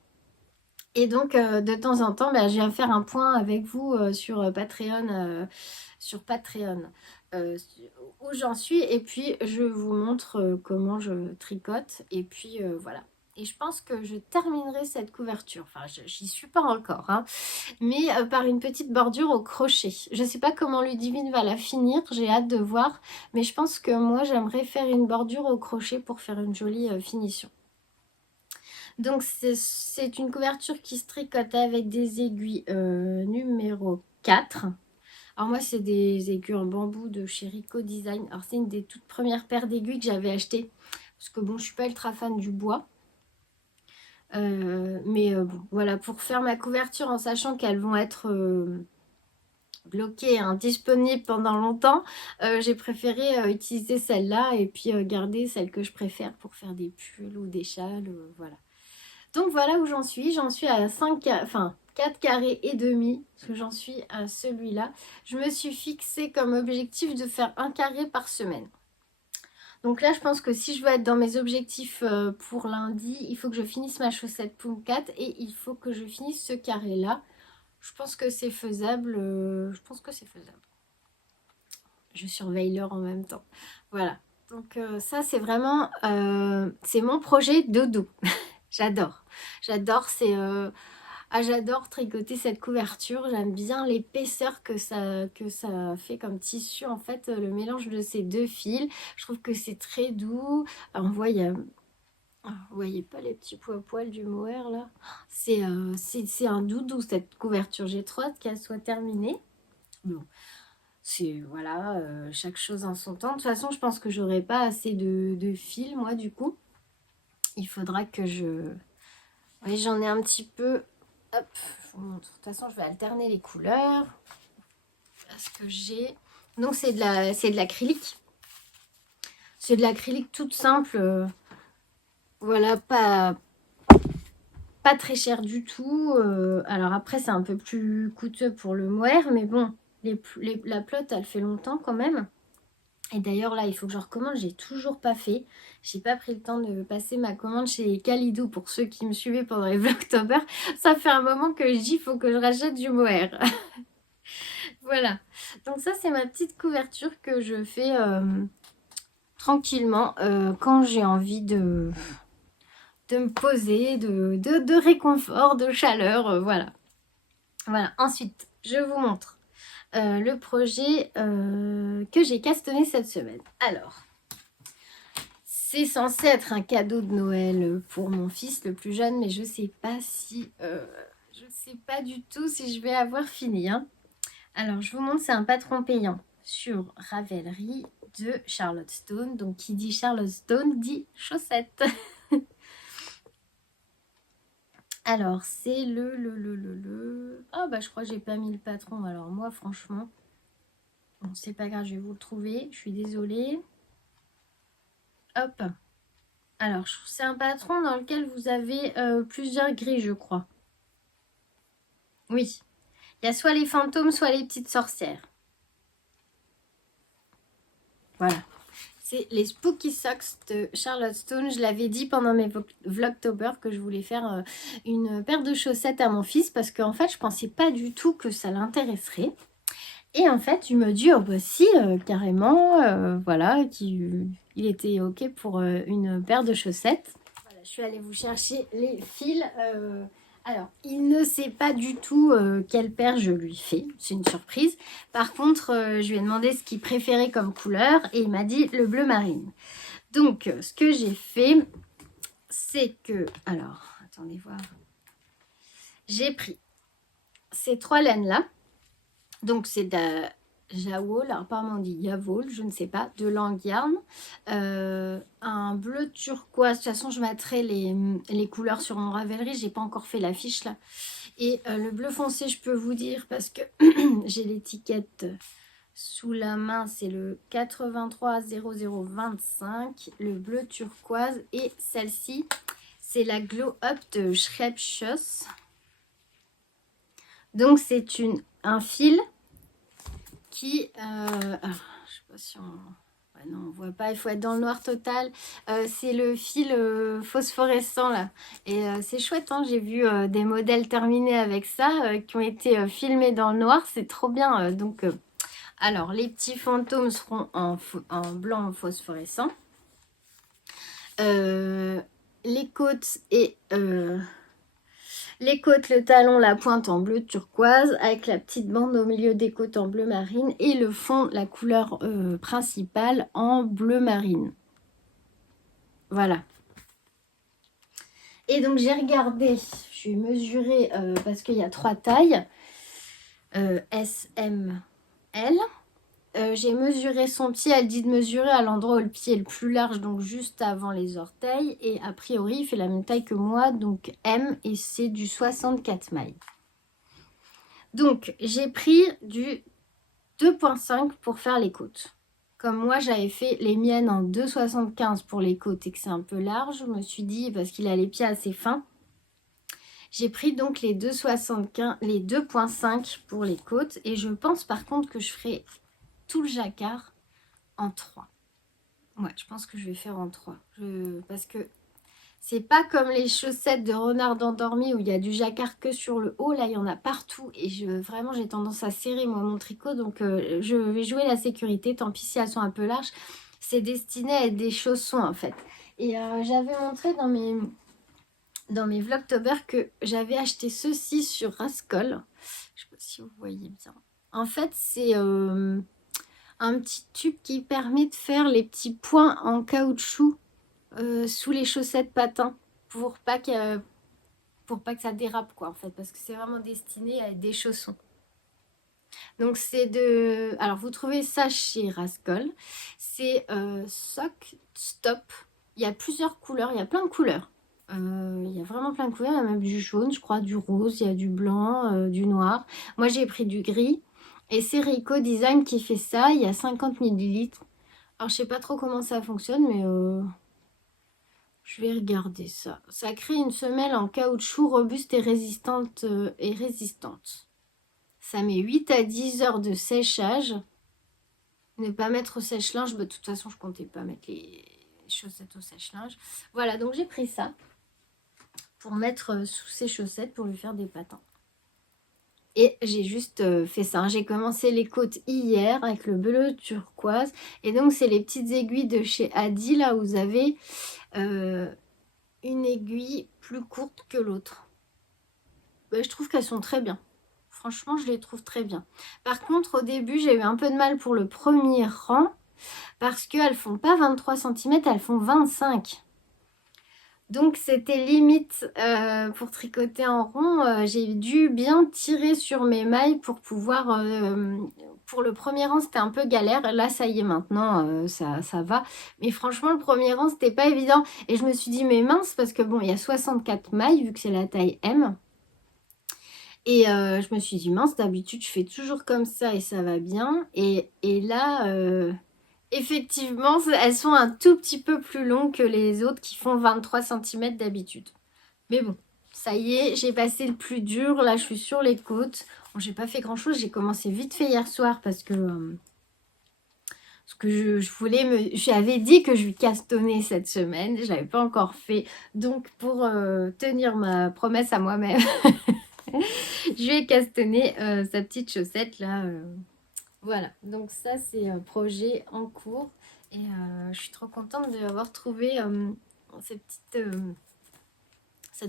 Et donc, de temps en temps, je viens faire un point avec vous sur Patreon, euh, où j'en suis. Et puis, je vous montre comment je tricote. Et puis, voilà. Et je pense que je terminerai cette couverture. Enfin, j'y suis pas encore, hein, mais par une petite bordure au crochet. Je ne sais pas comment Ludivine va la finir. J'ai hâte de voir. Mais je pense que moi, j'aimerais faire une bordure au crochet pour faire une jolie finition. Donc c'est une couverture qui se tricote avec des aiguilles numéro 4. Alors moi c'est des aiguilles en bambou de chez Rico Design. Alors c'est une des toutes premières paires d'aiguilles que j'avais achetées. Parce que bon je suis pas ultra fan du bois. Bon voilà, pour faire ma couverture en sachant qu'elles vont être bloquées, disponibles pendant longtemps, j'ai préféré utiliser celle-là et puis garder celle que je préfère pour faire des pulls ou des châles, voilà. Donc voilà où j'en suis à 4 carrés et demi, parce que j'en suis à celui-là. Je me suis fixé comme objectif de faire un carré par semaine. Donc là, je pense que si je veux être dans mes objectifs pour lundi, il faut que je finisse ma chaussette Poum 4 et il faut que je finisse ce carré-là. Je pense que c'est faisable. Je pense que c'est faisable. Je surveille l'heure en même temps. Voilà. Donc ça, c'est vraiment... c'est mon projet dodo. J'adore. J'adore, j'adore tricoter cette couverture. J'aime bien l'épaisseur que ça fait comme tissu. En fait, le mélange de ces deux fils. Je trouve que c'est très doux. Alors, on voit, vous voyez pas les petits poils du mohair là? C'est un doudou cette couverture. J'ai trop hâte qu'elle soit terminée. Bon, c'est voilà, chaque chose en son temps. De toute façon, je pense que j'aurai pas assez de fils, moi, du coup. Il faudra que je... Oui, j'en ai un petit peu. Hop, je vous montre. De toute façon, je vais alterner les couleurs. Parce que j'ai... Donc, c'est de l'acrylique. C'est de l'acrylique toute simple. Voilà, pas très cher du tout. Alors après, c'est un peu plus coûteux pour le mohair. Mais bon, la pelote, elle fait longtemps quand même. Et d'ailleurs, là, il faut que je recommande. J'ai toujours pas fait. J'ai pas pris le temps de passer ma commande chez Kalidou. Pour ceux qui me suivaient pendant les Vlogtober, ça fait un moment que je dis il faut que je rachète du mohair. Voilà. Donc ça, c'est ma petite couverture que je fais tranquillement quand j'ai envie de me poser, de réconfort, de chaleur. Voilà. Voilà. Ensuite, je vous montre le projet que j'ai castonné cette semaine. Alors... C'est censé être un cadeau de Noël pour mon fils le plus jeune, mais je sais pas si... je sais pas du tout si je vais avoir fini. Hein. Alors, je vous montre, c'est un patron payant sur Ravelry de Charlotte Stone. Donc, qui dit Charlotte Stone dit chaussettes. Alors, c'est le... Ah, bah, je crois que j'ai pas mis le patron. Alors, moi, franchement... Bon, c'est pas grave, je vais vous le trouver. Je suis désolée. Hop. Alors, c'est un patron dans lequel vous avez plusieurs grilles, je crois. Oui. Il y a soit les fantômes, soit les petites sorcières. Voilà. C'est les Spooky Socks de Charlotte Stone. Je l'avais dit pendant mes Vlogtober que je voulais faire une paire de chaussettes à mon fils parce qu'en fait, je pensais pas du tout que ça l'intéresserait. Et en fait, il me dit, oh bah si, carrément, voilà, il était OK pour une paire de chaussettes. Voilà, je suis allée vous chercher les fils. Alors, il ne sait pas du tout quelle paire je lui fais. C'est une surprise. Par contre, je lui ai demandé ce qu'il préférait comme couleur et il m'a dit le bleu marine. Donc, ce que j'ai fait, c'est que... Alors, attendez voir. J'ai pris ces 3 laines-là. Donc, c'est de Jawol, apparemment on dit Yavol, je ne sais pas, de Langyarn. Un bleu turquoise. De toute façon, je mettrai les couleurs sur mon Ravelry. J'ai pas encore fait l'affiche là. Et le bleu foncé, je peux vous dire, parce que j'ai l'étiquette sous la main, c'est le 830025, le bleu turquoise. Et celle-ci, c'est la Glow Up de Schreibschuss. Donc, c'est un fil qui... alors, je sais pas si on... Ouais, non, on voit pas, il faut être dans le noir total. C'est le fil phosphorescent, là. Et c'est chouette, hein, j'ai vu des modèles terminés avec ça, qui ont été filmés dans le noir. C'est trop bien. Donc, alors, les petits fantômes seront en blanc phosphorescent. Les côtes et... les côtes, le talon, la pointe en bleu turquoise avec la petite bande au milieu des côtes en bleu marine et le fond, la couleur principale en bleu marine. Voilà. Et donc j'ai regardé, je vais mesurer parce qu'il y a 3 tailles, S, M, L. J'ai mesuré son pied, elle dit de mesurer à l'endroit où le pied est le plus large, donc juste avant les orteils. Et a priori, il fait la même taille que moi, donc M, et c'est du 64 mailles. Donc, j'ai pris du 2,5 pour faire les côtes. Comme moi, j'avais fait les miennes en 2,75 pour les côtes et que c'est un peu large, je me suis dit, parce qu'il a les pieds assez fins, j'ai pris donc les 2,5 pour les côtes. Et je pense par contre que je ferai tout le jacquard en 3. Ouais, je pense que je vais faire en 3. Parce que c'est pas comme les chaussettes de renard endormi où il y a du jacquard que sur le haut. Là, il y en a partout. Et vraiment, j'ai tendance à serrer, moi, mon tricot. Donc, je vais jouer la sécurité. Tant pis si elles sont un peu larges. C'est destiné à être des chaussons, en fait. Et j'avais montré dans mes Vlogtober que j'avais acheté ceci sur Rascol. Je sais pas si vous voyez bien. En fait, c'est un petit tube qui permet de faire les petits points en caoutchouc sous les chaussettes patins pour pas que ça dérape, quoi, en fait, parce que c'est vraiment destiné à être des chaussons. Donc c'est de... Alors vous trouvez ça chez Rascol. C'est Sock Stop. Il y a plusieurs couleurs, il y a plein de couleurs. Il y a vraiment plein de couleurs, il y a même du jaune, je crois, du rose, il y a du blanc, du noir. Moi j'ai pris du gris. Et c'est Rico Design qui fait ça, il y a 50 millilitres. Alors je sais pas trop comment ça fonctionne, mais je vais regarder ça. Ça crée une semelle en caoutchouc robuste et résistante. Ça met 8 à 10 heures de séchage. Ne pas mettre au sèche-linge. Bah, de toute façon, je comptais pas mettre les chaussettes au sèche-linge. Voilà, donc j'ai pris ça pour mettre sous ces chaussettes pour lui faire des patins. Et j'ai juste fait ça. J'ai commencé les côtes hier avec le bleu turquoise. Et donc, c'est les petites aiguilles de chez Adi. Là, où vous avez une aiguille plus courte que l'autre. Je trouve qu'elles sont très bien. Franchement, je les trouve très bien. Par contre, au début, j'ai eu un peu de mal pour le premier rang parce qu'elles font pas 23 cm, elles font 25. Donc, c'était limite pour tricoter en rond. J'ai dû bien tirer sur mes mailles pour pouvoir... pour le premier rang, c'était un peu galère. Là, ça y est, maintenant, ça va. Mais franchement, le premier rang, c'était pas évident. Et je me suis dit, mais mince, parce que bon, il y a 64 mailles, vu que c'est la taille M. Et je me suis dit, mince, d'habitude, je fais toujours comme ça et ça va bien. Et là, effectivement, elles sont un tout petit peu plus longues que les autres qui font 23 cm d'habitude. Mais bon, ça y est, j'ai passé le plus dur. Là, je suis sur les côtes. Bon, j'ai pas fait grand-chose. J'ai commencé vite fait hier soir parce que je voulais me... J'avais dit que je lui castonnais cette semaine. Je l'avais pas encore fait. Donc, pour tenir ma promesse à moi-même... Je vais castonner sa petite chaussette là. Voilà, donc ça c'est un projet en cours. Et je suis trop contente d'avoir trouvé cette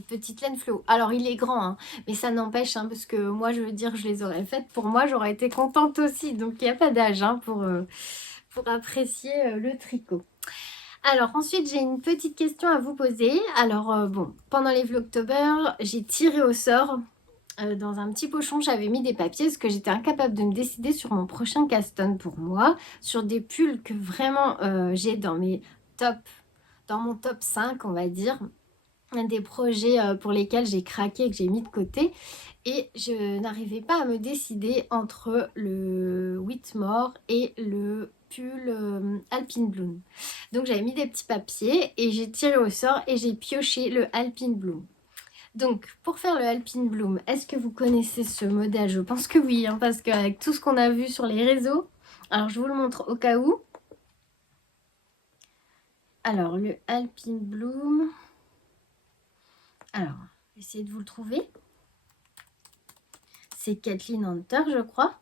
petite laine fluo. Alors il est grand, hein, mais ça n'empêche, hein, parce que moi je veux dire, je les aurais faites. Pour moi, j'aurais été contente aussi. Donc il n'y a pas d'âge hein, pour apprécier le tricot. Alors ensuite, j'ai une petite question à vous poser. Alors bon, pendant les Vlogtober, j'ai tiré au sort dans un petit pochon, j'avais mis des papiers parce que j'étais incapable de me décider sur mon prochain caston pour moi, sur des pulls que vraiment j'ai dans mon top 5, on va dire, des projets pour lesquels j'ai craqué et que j'ai mis de côté. Et je n'arrivais pas à me décider entre le Whitmore et le pull Alpine Bloom. Donc j'avais mis des petits papiers et j'ai tiré au sort et j'ai pioché le Alpine Bloom. Donc, pour faire le Alpine Bloom, est-ce que vous connaissez ce modèle? Je pense que oui, hein, parce qu'avec tout ce qu'on a vu sur les réseaux, alors je vous le montre au cas où. Alors, le Alpine Bloom, alors, essayez de vous le trouver. C'est Kathleen Hunter, je crois.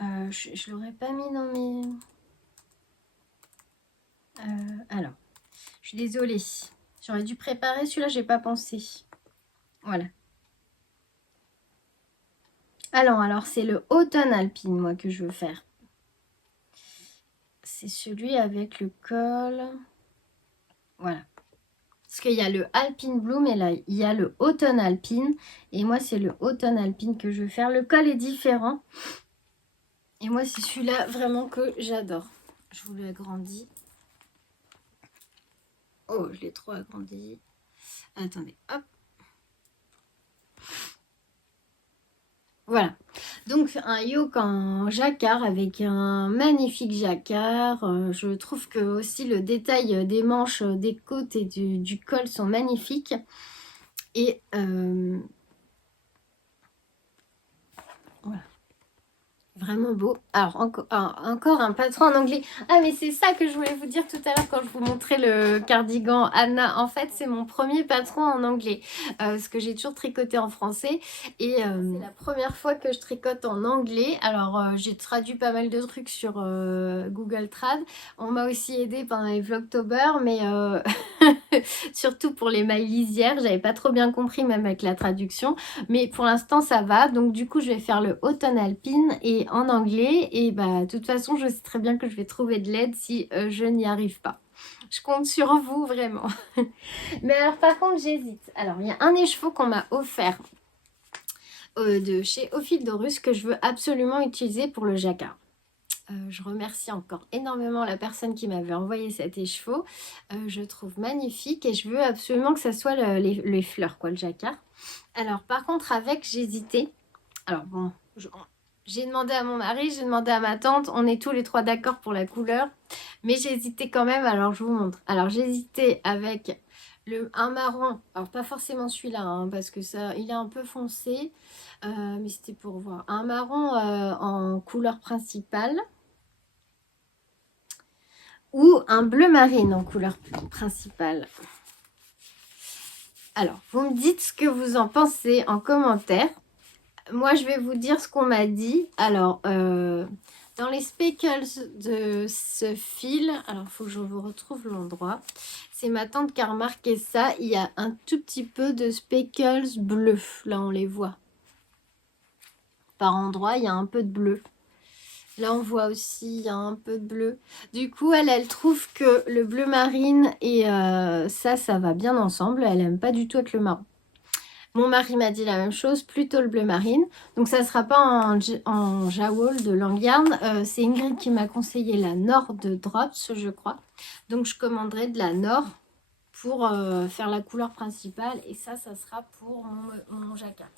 Je l'aurais pas mis dans mes... alors, je suis désolée. J'aurais dû préparer celui-là, j'ai pas pensé. Voilà. Alors c'est le Automne Alpine, moi, que je veux faire. C'est celui avec le col. Voilà. Parce qu'il y a le Alpine Bloom et là, il y a le Automne Alpine. Et moi, c'est le Automne Alpine que je veux faire. Le col est différent. Et moi, c'est celui-là vraiment que j'adore. Je vous l'agrandis. Oh, je l'ai trop agrandi. Attendez, hop. Voilà. Donc, un yoke en jacquard avec un magnifique jacquard. Je trouve que aussi le détail des manches, des côtes et du col sont magnifiques. Et voilà. vraiment beau. Alors, encore un patron en anglais. Ah, mais c'est ça que je voulais vous dire tout à l'heure quand je vous montrais le cardigan Anna. En fait, c'est mon premier patron en anglais. Parce que j'ai toujours tricoté en français. Et c'est la première fois que je tricote en anglais. Alors, j'ai traduit pas mal de trucs sur Google Trad. On m'a aussi aidé pendant les Vlogtober, mais surtout pour les mailles lisières. J'avais pas trop bien compris, même avec la traduction. Mais pour l'instant, ça va. Donc, du coup, je vais faire le automne alpine et en anglais. Et bah, de toute façon, je sais très bien que je vais trouver de l'aide si je n'y arrive pas. Je compte sur vous, vraiment. Mais alors, par contre, j'hésite. Alors, il y a un écheveau qu'on m'a offert de chez Ophildorus que je veux absolument utiliser pour le jacquard. Je remercie encore énormément la personne qui m'avait envoyé cet écheveau. Je le trouve magnifique et je veux absolument que ça soit les fleurs, quoi, le jacquard. Alors, par contre, avec, j'hésitais. Alors, bon, j'ai demandé à mon mari, j'ai demandé à ma tante. On est tous les trois d'accord pour la couleur. Mais j'hésitais quand même, alors je vous montre. Alors, j'hésitais avec un marron. Alors, pas forcément celui-là, hein, parce que ça, il est un peu foncé. Mais c'était pour voir. Un marron en couleur principale. Ou un bleu marine en couleur principale. Alors, vous me dites ce que vous en pensez en commentaire. Moi, je vais vous dire ce qu'on m'a dit. Alors, dans les speckles de ce fil, alors il faut que je vous retrouve l'endroit. C'est ma tante qui a remarqué ça. Il y a un tout petit peu de speckles bleus. Là, on les voit. Par endroit, il y a un peu de bleu. Là, on voit aussi, il y a un peu de bleu. Du coup, elle trouve que le bleu marine et ça va bien ensemble. Elle n'aime pas du tout avec le marron. Mon mari m'a dit la même chose, plutôt le bleu marine. Donc, ça ne sera pas en Jawol de Langyarn. C'est Ingrid qui m'a conseillé la Nord de Drops, je crois. Donc, je commanderai de la Nord pour faire la couleur principale. Et ça sera pour mon jacquard.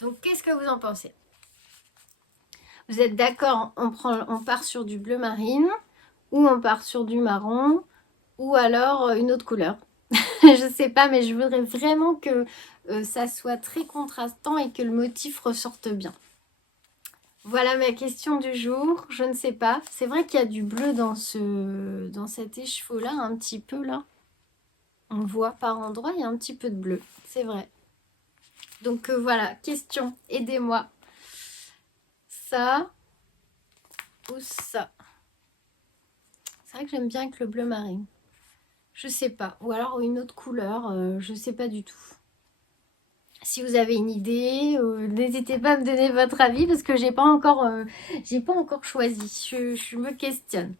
Donc, qu'est-ce que vous en pensez ? Vous êtes d'accord, on part sur du bleu marine ou on part sur du marron ou alors une autre couleur. Je sais pas, mais je voudrais vraiment que ça soit très contrastant et que le motif ressorte bien. Voilà ma question du jour. Je ne sais pas. C'est vrai qu'il y a du bleu dans cet écheveau-là, un petit peu là. On voit par endroit, il y a un petit peu de bleu. C'est vrai. Donc voilà, question, aidez-moi. Ça ou ça. C'est vrai que j'aime bien avec le bleu marine. Je sais pas. Ou alors une autre couleur, je sais pas du tout. Si vous avez une idée, n'hésitez pas à me donner votre avis parce que j'ai pas encore choisi. Je me questionne.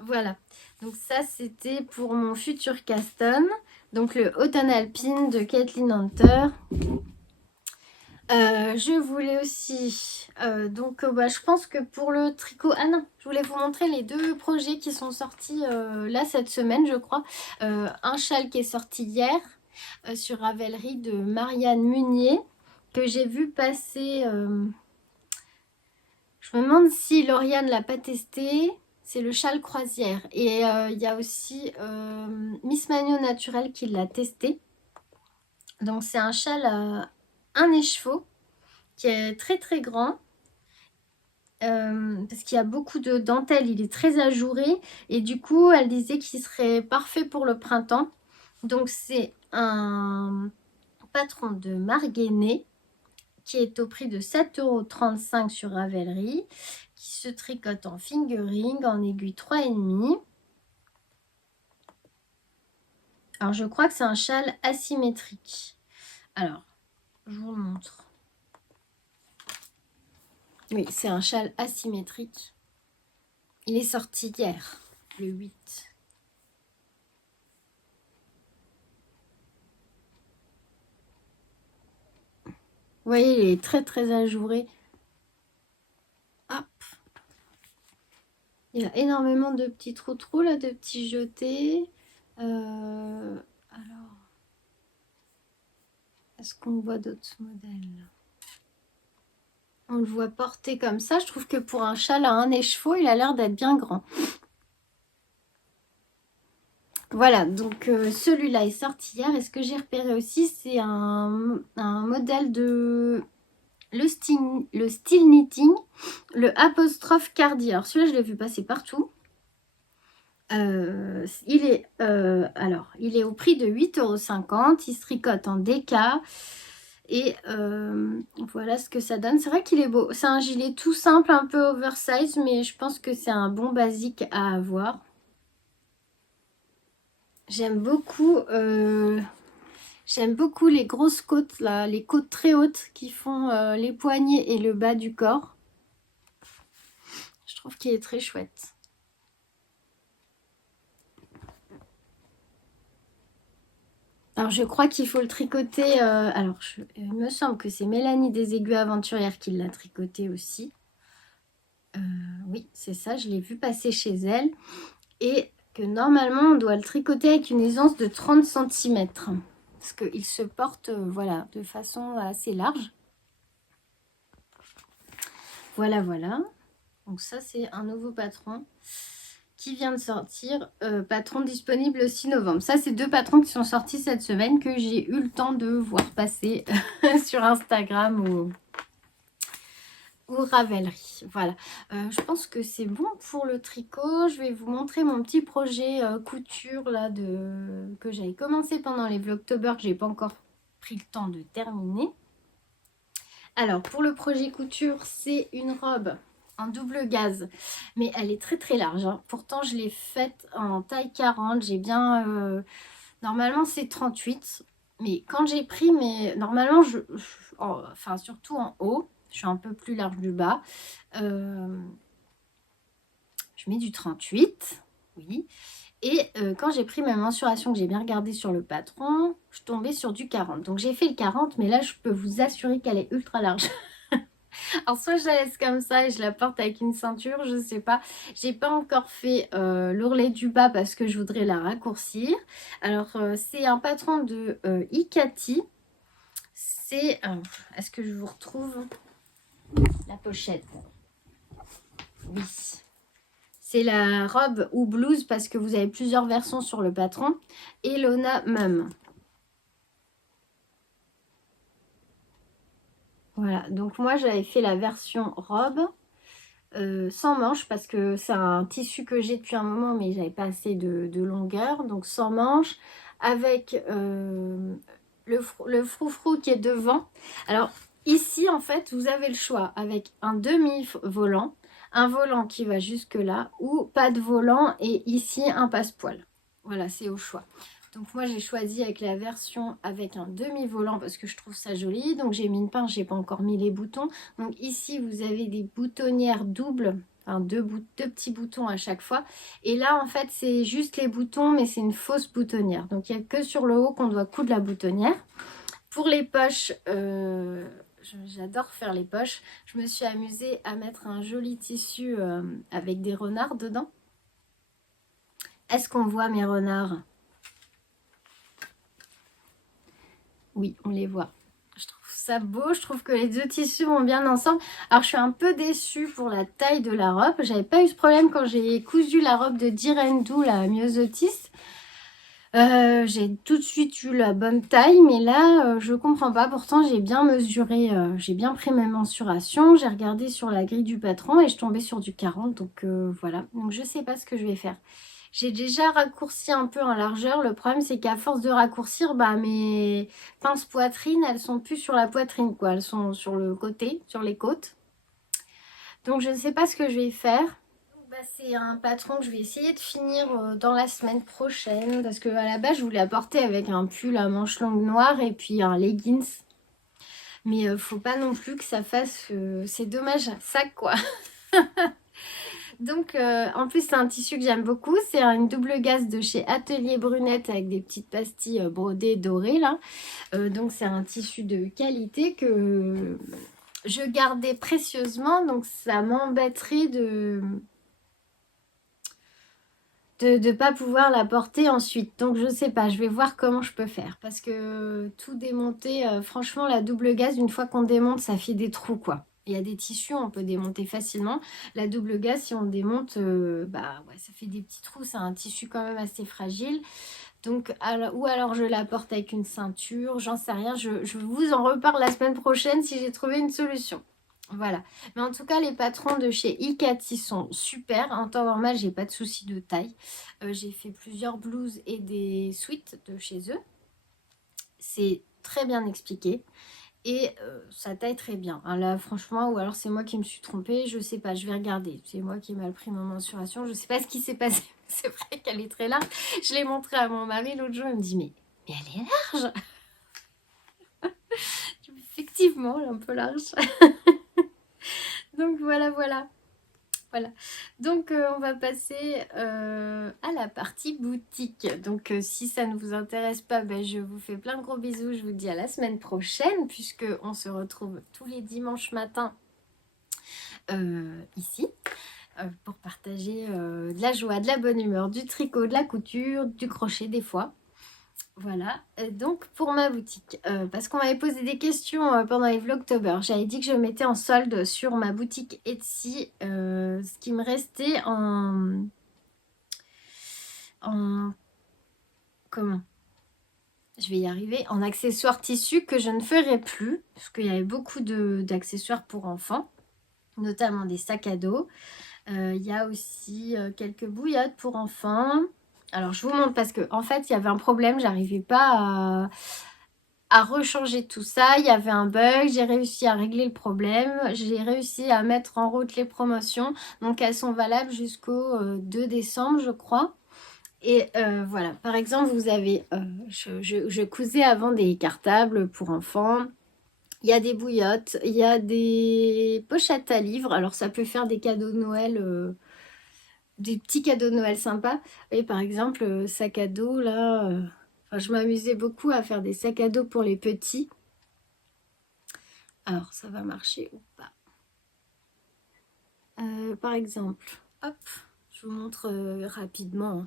Voilà. Donc ça, c'était pour mon futur Caston. Donc le Autumn Alpine de Kathleen Hunter. Je voulais aussi, je pense que pour le tricot, ah non, je voulais vous montrer les deux projets qui sont sortis là cette semaine, je crois. Un châle qui est sorti hier sur Ravelry de Marianne Munier, que j'ai vu passer. Je me demande si Lauriane l'a pas testé. C'est le châle croisière. Et il y a aussi Miss Magno Naturel qui l'a testé. Donc c'est un châle à un écheveau qui est très très grand parce qu'il y a beaucoup de dentelle, il est très ajouré et du coup elle disait qu'il serait parfait pour le printemps. Donc c'est un patron de Marguenet qui est au prix de 7,35 € sur Ravelry, qui se tricote en fingering, en aiguille 3,5. Alors je crois que c'est un châle asymétrique. Alors je vous le montre. Oui, c'est un châle asymétrique. Il est sorti hier, le 8. Vous voyez, il est très très ajouré. Hop. Il y a énormément de petits trous là, de petits jetés. Alors, est-ce qu'on voit d'autres modèles ? On le voit porter comme ça. Je trouve que pour un châle à un écheveau, il a l'air d'être bien grand. Voilà, donc celui-là est sorti hier. Et ce que j'ai repéré aussi, c'est un modèle de le style knitting, le apostrophe Cardi. Alors celui-là, je l'ai vu passer partout. Il est au prix de 8,50 €. Il se tricote en DK. Et voilà ce que ça donne. C'est vrai qu'il est beau. C'est un gilet tout simple, un peu oversize, mais je pense que c'est un bon basique à avoir. J'aime beaucoup les grosses côtes là, les côtes très hautes qui font les poignets et le bas du corps. Je trouve qu'il est très chouette. Alors je crois qu'il faut le tricoter. Il me semble que c'est Mélanie des Aiguilles Aventurières qui l'a tricoté aussi. Oui, c'est ça, je l'ai vu passer chez elle. Et que normalement on doit le tricoter avec une aisance de 30 cm. Parce qu'il se porte voilà, de façon assez large. Voilà, voilà. Donc ça c'est un nouveau patron qui vient de sortir, patron disponible le 6 novembre. Ça, c'est 2 patrons qui sont sortis cette semaine que j'ai eu le temps de voir passer sur Instagram ou Ravelry. Voilà. Je pense que c'est bon pour le tricot. Je vais vous montrer mon petit projet couture là que j'avais commencé pendant les Vlogtober que j'ai pas encore pris le temps de terminer. Alors, pour le projet couture, c'est une robe en double gaze, mais elle est très très large, hein. Pourtant je l'ai faite en taille 40, j'ai bien normalement c'est 38, mais quand j'ai pris, mais normalement enfin surtout en haut, je suis un peu plus large du bas, je mets du 38, oui. Et quand j'ai pris ma mensuration, que j'ai bien regardé sur le patron, je tombais sur du 40. Donc j'ai fait le 40, mais là je peux vous assurer qu'elle est ultra large. Alors soit je la laisse comme ça et je la porte avec une ceinture, je sais pas. J'ai pas encore fait l'ourlet du bas parce que je voudrais la raccourcir. Alors c'est un patron de Ikati. C'est... est-ce que je vous retrouve la pochette? Oui. C'est la robe ou blouse parce que vous avez plusieurs versions sur le patron. Elona Mum. Voilà, donc moi j'avais fait la version robe sans manches parce que c'est un tissu que j'ai depuis un moment mais j'avais pas assez de longueur. Donc sans manches avec le froufrou qui est devant. Alors ici en fait vous avez le choix avec un demi-volant, un volant qui va jusque là ou pas de volant et ici un passepoil. Voilà, c'est au choix. Donc moi j'ai choisi avec la version avec un demi-volant parce que je trouve ça joli. Donc j'ai mis une pince, j'ai pas encore mis les boutons. Donc ici vous avez des boutonnières doubles, enfin deux petits boutons à chaque fois. Et là en fait c'est juste les boutons mais c'est une fausse boutonnière. Donc il n'y a que sur le haut qu'on doit coudre la boutonnière. Pour les poches, j'adore faire les poches. Je me suis amusée à mettre un joli tissu avec des renards dedans. Est-ce qu'on voit mes renards ? Oui, on les voit. Je trouve ça beau, je trouve que les deux tissus vont bien ensemble. Alors, je suis un peu déçue pour la taille de la robe. J'avais pas eu ce problème quand j'ai cousu la robe de Direndou, la myosotis. J'ai tout de suite eu la bonne taille, mais là, je comprends pas. Pourtant, j'ai bien mesuré, j'ai bien pris mes mensurations. J'ai regardé sur la grille du patron et je tombais sur du 40. Donc, voilà. Donc, je sais pas ce que je vais faire. J'ai déjà raccourci un peu en largeur. Le problème, c'est qu'à force de raccourcir, bah, mes pinces poitrine, elles sont plus sur la poitrine, quoi. Elles sont sur le côté, sur les côtes. Donc, je ne sais pas ce que je vais faire. Bah, c'est un patron que je vais essayer de finir dans la semaine prochaine. Parce que à la base, je voulais apporter avec un pull à manches longues noires et puis un leggings. Mais faut pas non plus que ça fasse... c'est dommage, sac, quoi. Donc, en plus, c'est un tissu que j'aime beaucoup. C'est une double gaze de chez Atelier Brunette avec des petites pastilles brodées dorées, là. Donc, c'est un tissu de qualité que je gardais précieusement. Donc, ça m'embêterait de pas pouvoir la porter ensuite. Donc, je sais pas. Je vais voir comment je peux faire. Parce que tout démonter, franchement, la double gaze, une fois qu'on démonte, ça fait des trous, quoi. Il y a des tissus, on peut démonter facilement. La double gaze, si on démonte, bah ouais, ça fait des petits trous. C'est un tissu quand même assez fragile. Donc, ou alors je la porte avec une ceinture, j'en sais rien. Je vous en reparle la semaine prochaine si j'ai trouvé une solution. Voilà. Mais en tout cas, les patrons de chez Ikati sont super. En temps normal, j'ai pas de souci de taille. J'ai fait plusieurs blouses et des sweats de chez eux. C'est très bien expliqué. Et ça taille très bien. Hein, là, franchement, ou alors c'est moi qui me suis trompée, je sais pas, je vais regarder. C'est moi qui ai mal pris mon mensuration, je sais pas ce qui s'est passé. C'est vrai qu'elle est très large. Je l'ai montré à mon mari l'autre jour, il me dit mais elle est large. Effectivement, elle est un peu large. Donc voilà, voilà. Voilà. Donc on va passer à la partie boutique. Donc si ça ne vous intéresse pas, ben, je vous fais plein de gros bisous. Je vous dis à la semaine prochaine puisque on se retrouve tous les dimanches matins ici pour partager de la joie, de la bonne humeur, du tricot, de la couture, du crochet des fois. Voilà, donc pour ma boutique, parce qu'on m'avait posé des questions pendant les vlogtober, j'avais dit que je mettais en solde sur ma boutique Etsy ce qui me restait en comment je vais y arriver, en accessoires tissus que je ne ferai plus, parce qu'il y avait beaucoup d'accessoires pour enfants, notamment des sacs à dos. Il y a aussi quelques bouillottes pour enfants. Alors je vous montre parce que en fait il y avait un problème, j'arrivais pas à rechanger tout ça, il y avait un bug, j'ai réussi à régler le problème, j'ai réussi à mettre en route les promotions, donc elles sont valables jusqu'au 2 décembre je crois. Et voilà, par exemple vous avez, je cousais avant des cartables pour enfants. Il y a des bouillottes, il y a des pochettes à livres. Alors ça peut faire des cadeaux de Noël, des petits cadeaux de Noël sympas. Et par exemple, sac à dos, là, enfin, je m'amusais beaucoup à faire des sacs à dos pour les petits. Alors ça va marcher ou pas. Par exemple, hop, je vous montre rapidement.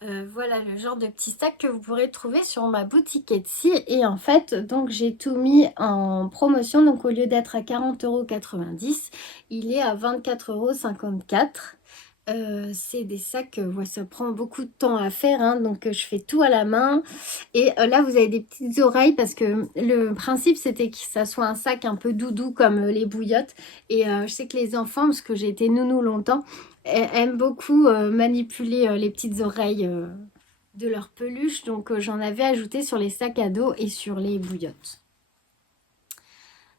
Voilà le genre de petit sac que vous pourrez trouver sur ma boutique Etsy. Et en fait, donc j'ai tout mis en promotion. Donc au lieu d'être à 40,90 €, il est à 24,54 €. C'est des sacs, ouais, ça prend beaucoup de temps à faire, hein, donc je fais tout à la main. Et là, vous avez des petites oreilles parce que le principe, c'était que ça soit un sac un peu doudou comme les bouillottes. Et je sais que les enfants, parce que j'ai été nounou longtemps, aiment beaucoup manipuler les petites oreilles de leur peluche. Donc j'en avais ajouté sur les sacs à dos et sur les bouillottes.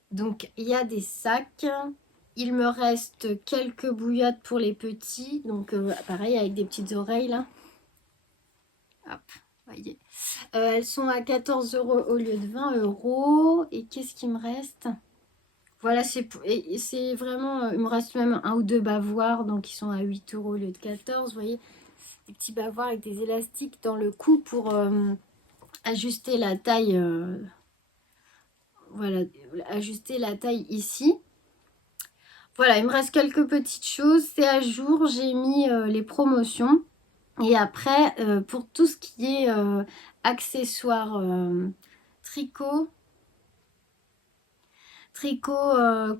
Donc il y a des sacs. Il me reste quelques bouillottes pour les petits. Donc pareil avec des petites oreilles là. Hop, voyez. Elles sont à 14 € au lieu de 20 €. Et qu'est-ce qui me reste? Voilà, c'est vraiment... il me reste même un ou deux bavoirs. Donc ils sont à 8 € au lieu de 14. Vous voyez, des petits bavoirs avec des élastiques dans le cou pour ajuster la taille. Voilà, ajuster la taille ici. Voilà, il me reste quelques petites choses. C'est à jour, j'ai mis les promotions. Et après, pour tout ce qui est accessoires tricot,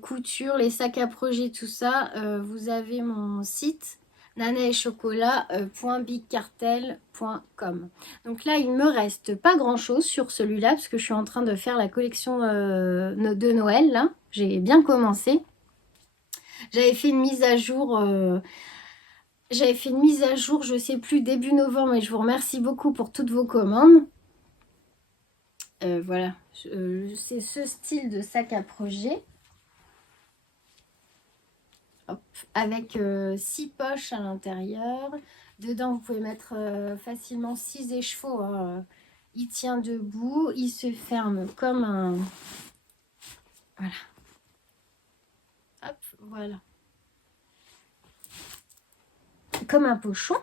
couture, les sacs à projet, tout ça, vous avez mon site nanaetchocolat.bigcartel.com. Donc là, il me reste pas grand chose sur celui-là parce que je suis en train de faire la collection de Noël. Là, j'ai bien commencé. J'avais fait une mise à jour. Je sais plus, début novembre, et je vous remercie beaucoup pour toutes vos commandes. Voilà, c'est ce style de sac à projet. Hop, avec 6 poches à l'intérieur. Dedans, vous pouvez mettre facilement 6 écheveaux. Hein. Il tient debout, il se ferme comme un... Voilà. Hop, voilà. Comme un pochon.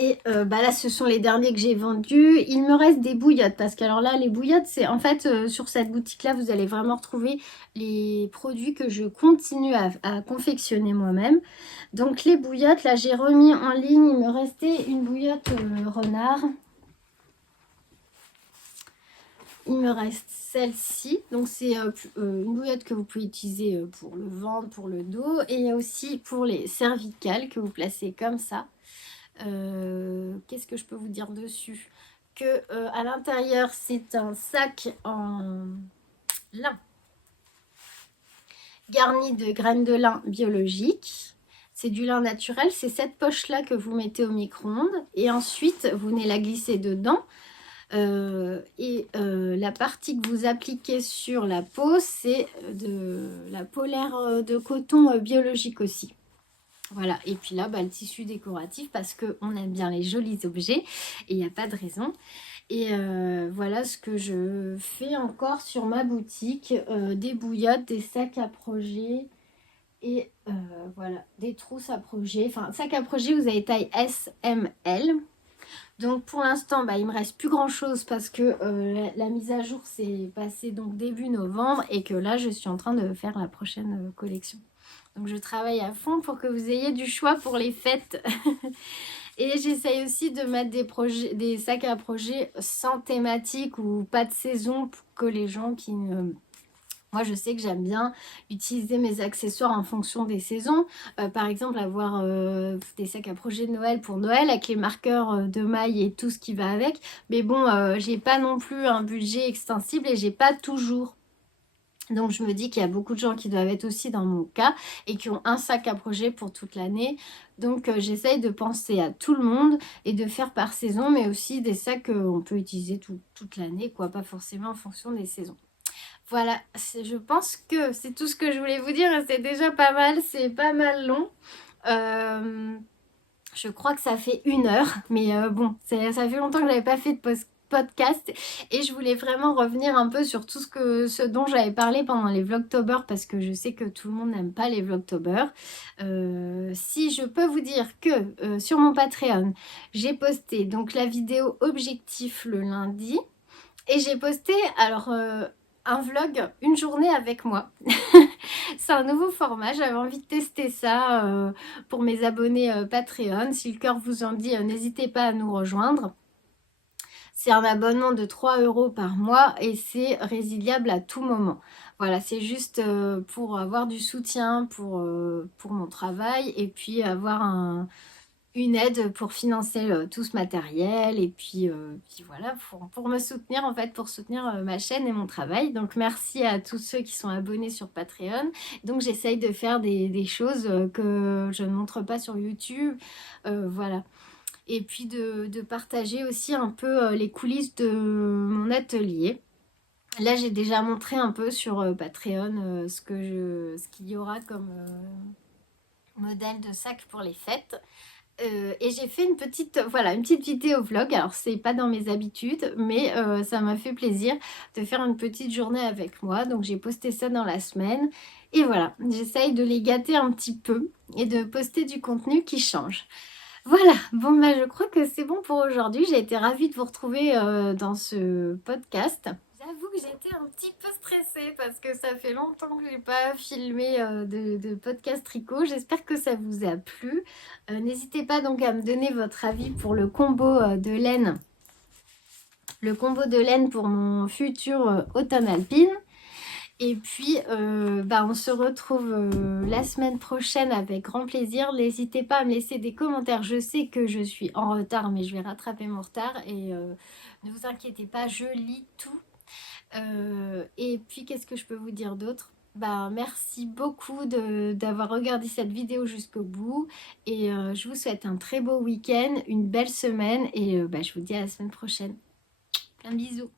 Et bah là, ce sont les derniers que j'ai vendus. Il me reste des bouillottes. Parce que alors là, les bouillottes, c'est en fait, sur cette boutique-là, vous allez vraiment retrouver les produits que je continue à confectionner moi-même. Donc les bouillottes, là, j'ai remis en ligne. Il me restait une bouillotte renard. Il me reste celle-ci. Donc c'est une bouillotte que vous pouvez utiliser pour le ventre, pour le dos. Et il y a aussi pour les cervicales que vous placez comme ça. Qu'est-ce que je peux vous dire dessus? Que à l'intérieur, c'est un sac en lin garni de graines de lin biologiques. C'est du lin naturel, c'est cette poche-là que vous mettez au micro-ondes. Et ensuite, vous venez la glisser dedans. La partie que vous appliquez sur la peau, c'est de la polaire de coton biologique aussi. Voilà, et puis là, le tissu décoratif parce qu'on aime bien les jolis objets et il n'y a pas de raison. Et voilà ce que je fais encore sur ma boutique, des bouillottes, des sacs à projet et voilà, des trousses à projet. Enfin, sac à projet, vous avez taille S, M, L. Donc pour l'instant, il me reste plus grand chose parce que la mise à jour s'est passée donc début novembre et que là je suis en train de faire la prochaine collection. Donc je travaille à fond pour que vous ayez du choix pour les fêtes. Et j'essaye aussi de mettre des sacs à projet sans thématique ou pas de saison pour que les gens qui ne... Moi, je sais que j'aime bien utiliser mes accessoires en fonction des saisons. Par exemple, avoir des sacs à projet de Noël pour Noël avec les marqueurs de mailles et tout ce qui va avec. Mais bon, j'ai pas non plus un budget extensible et j'ai pas toujours. Donc, je me dis qu'il y a beaucoup de gens qui doivent être aussi dans mon cas et qui ont un sac à projet pour toute l'année. Donc, j'essaye de penser à tout le monde et de faire par saison, mais aussi des sacs qu'on peut utiliser toute l'année, quoi, pas forcément en fonction des saisons. Voilà, je pense que c'est tout ce que je voulais vous dire et c'est déjà pas mal, c'est pas mal long. Je crois que ça fait 1 heure, mais bon, ça fait longtemps que j'avais pas fait de podcast et je voulais vraiment revenir un peu sur tout ce dont j'avais parlé pendant les Vlogtober parce que je sais que tout le monde n'aime pas les Vlogtober. Si je peux vous dire que sur mon Patreon, j'ai posté donc la vidéo objectif le lundi et j'ai posté alors un vlog, une journée avec moi. C'est un nouveau format, j'avais envie de tester ça pour mes abonnés Patreon. Si le cœur vous en dit, n'hésitez pas à nous rejoindre. C'est un abonnement de 3 € par mois et c'est résiliable à tout moment. Voilà, c'est juste pour avoir du soutien pour mon travail et puis avoir une aide pour financer tout ce matériel et puis voilà, pour me soutenir en fait, pour soutenir ma chaîne et mon travail. Donc merci à tous ceux qui sont abonnés sur Patreon. Donc j'essaye de faire des choses que je ne montre pas sur YouTube, voilà. Et puis de partager aussi un peu les coulisses de mon atelier. Là j'ai déjà montré un peu sur Patreon ce qu'il y aura comme modèle de sac pour les fêtes. Et j'ai fait une petite vidéo vlog. Alors c'est pas dans mes habitudes, mais ça m'a fait plaisir de faire une petite journée avec moi. Donc j'ai posté ça dans la semaine. Et voilà, j'essaye de les gâter un petit peu et de poster du contenu qui change. Voilà, bon je crois que c'est bon pour aujourd'hui. J'ai été ravie de vous retrouver dans ce podcast. J'avoue que j'étais un petit peu stressée parce que ça fait longtemps que j'ai pas filmé de podcast tricot. J'espère que ça vous a plu. N'hésitez pas donc à me donner votre avis pour le combo de laine. Le combo de laine pour mon futur automne alpine. Et puis, on se retrouve la semaine prochaine avec grand plaisir. N'hésitez pas à me laisser des commentaires. Je sais que je suis en retard, mais je vais rattraper mon retard. Et ne vous inquiétez pas, je lis tout. Et puis, qu'est-ce que je peux vous dire d'autre? Merci beaucoup d'avoir regardé cette vidéo jusqu'au bout. Et je vous souhaite un très beau week-end, une belle semaine. Et je vous dis à la semaine prochaine. Plein de bisous.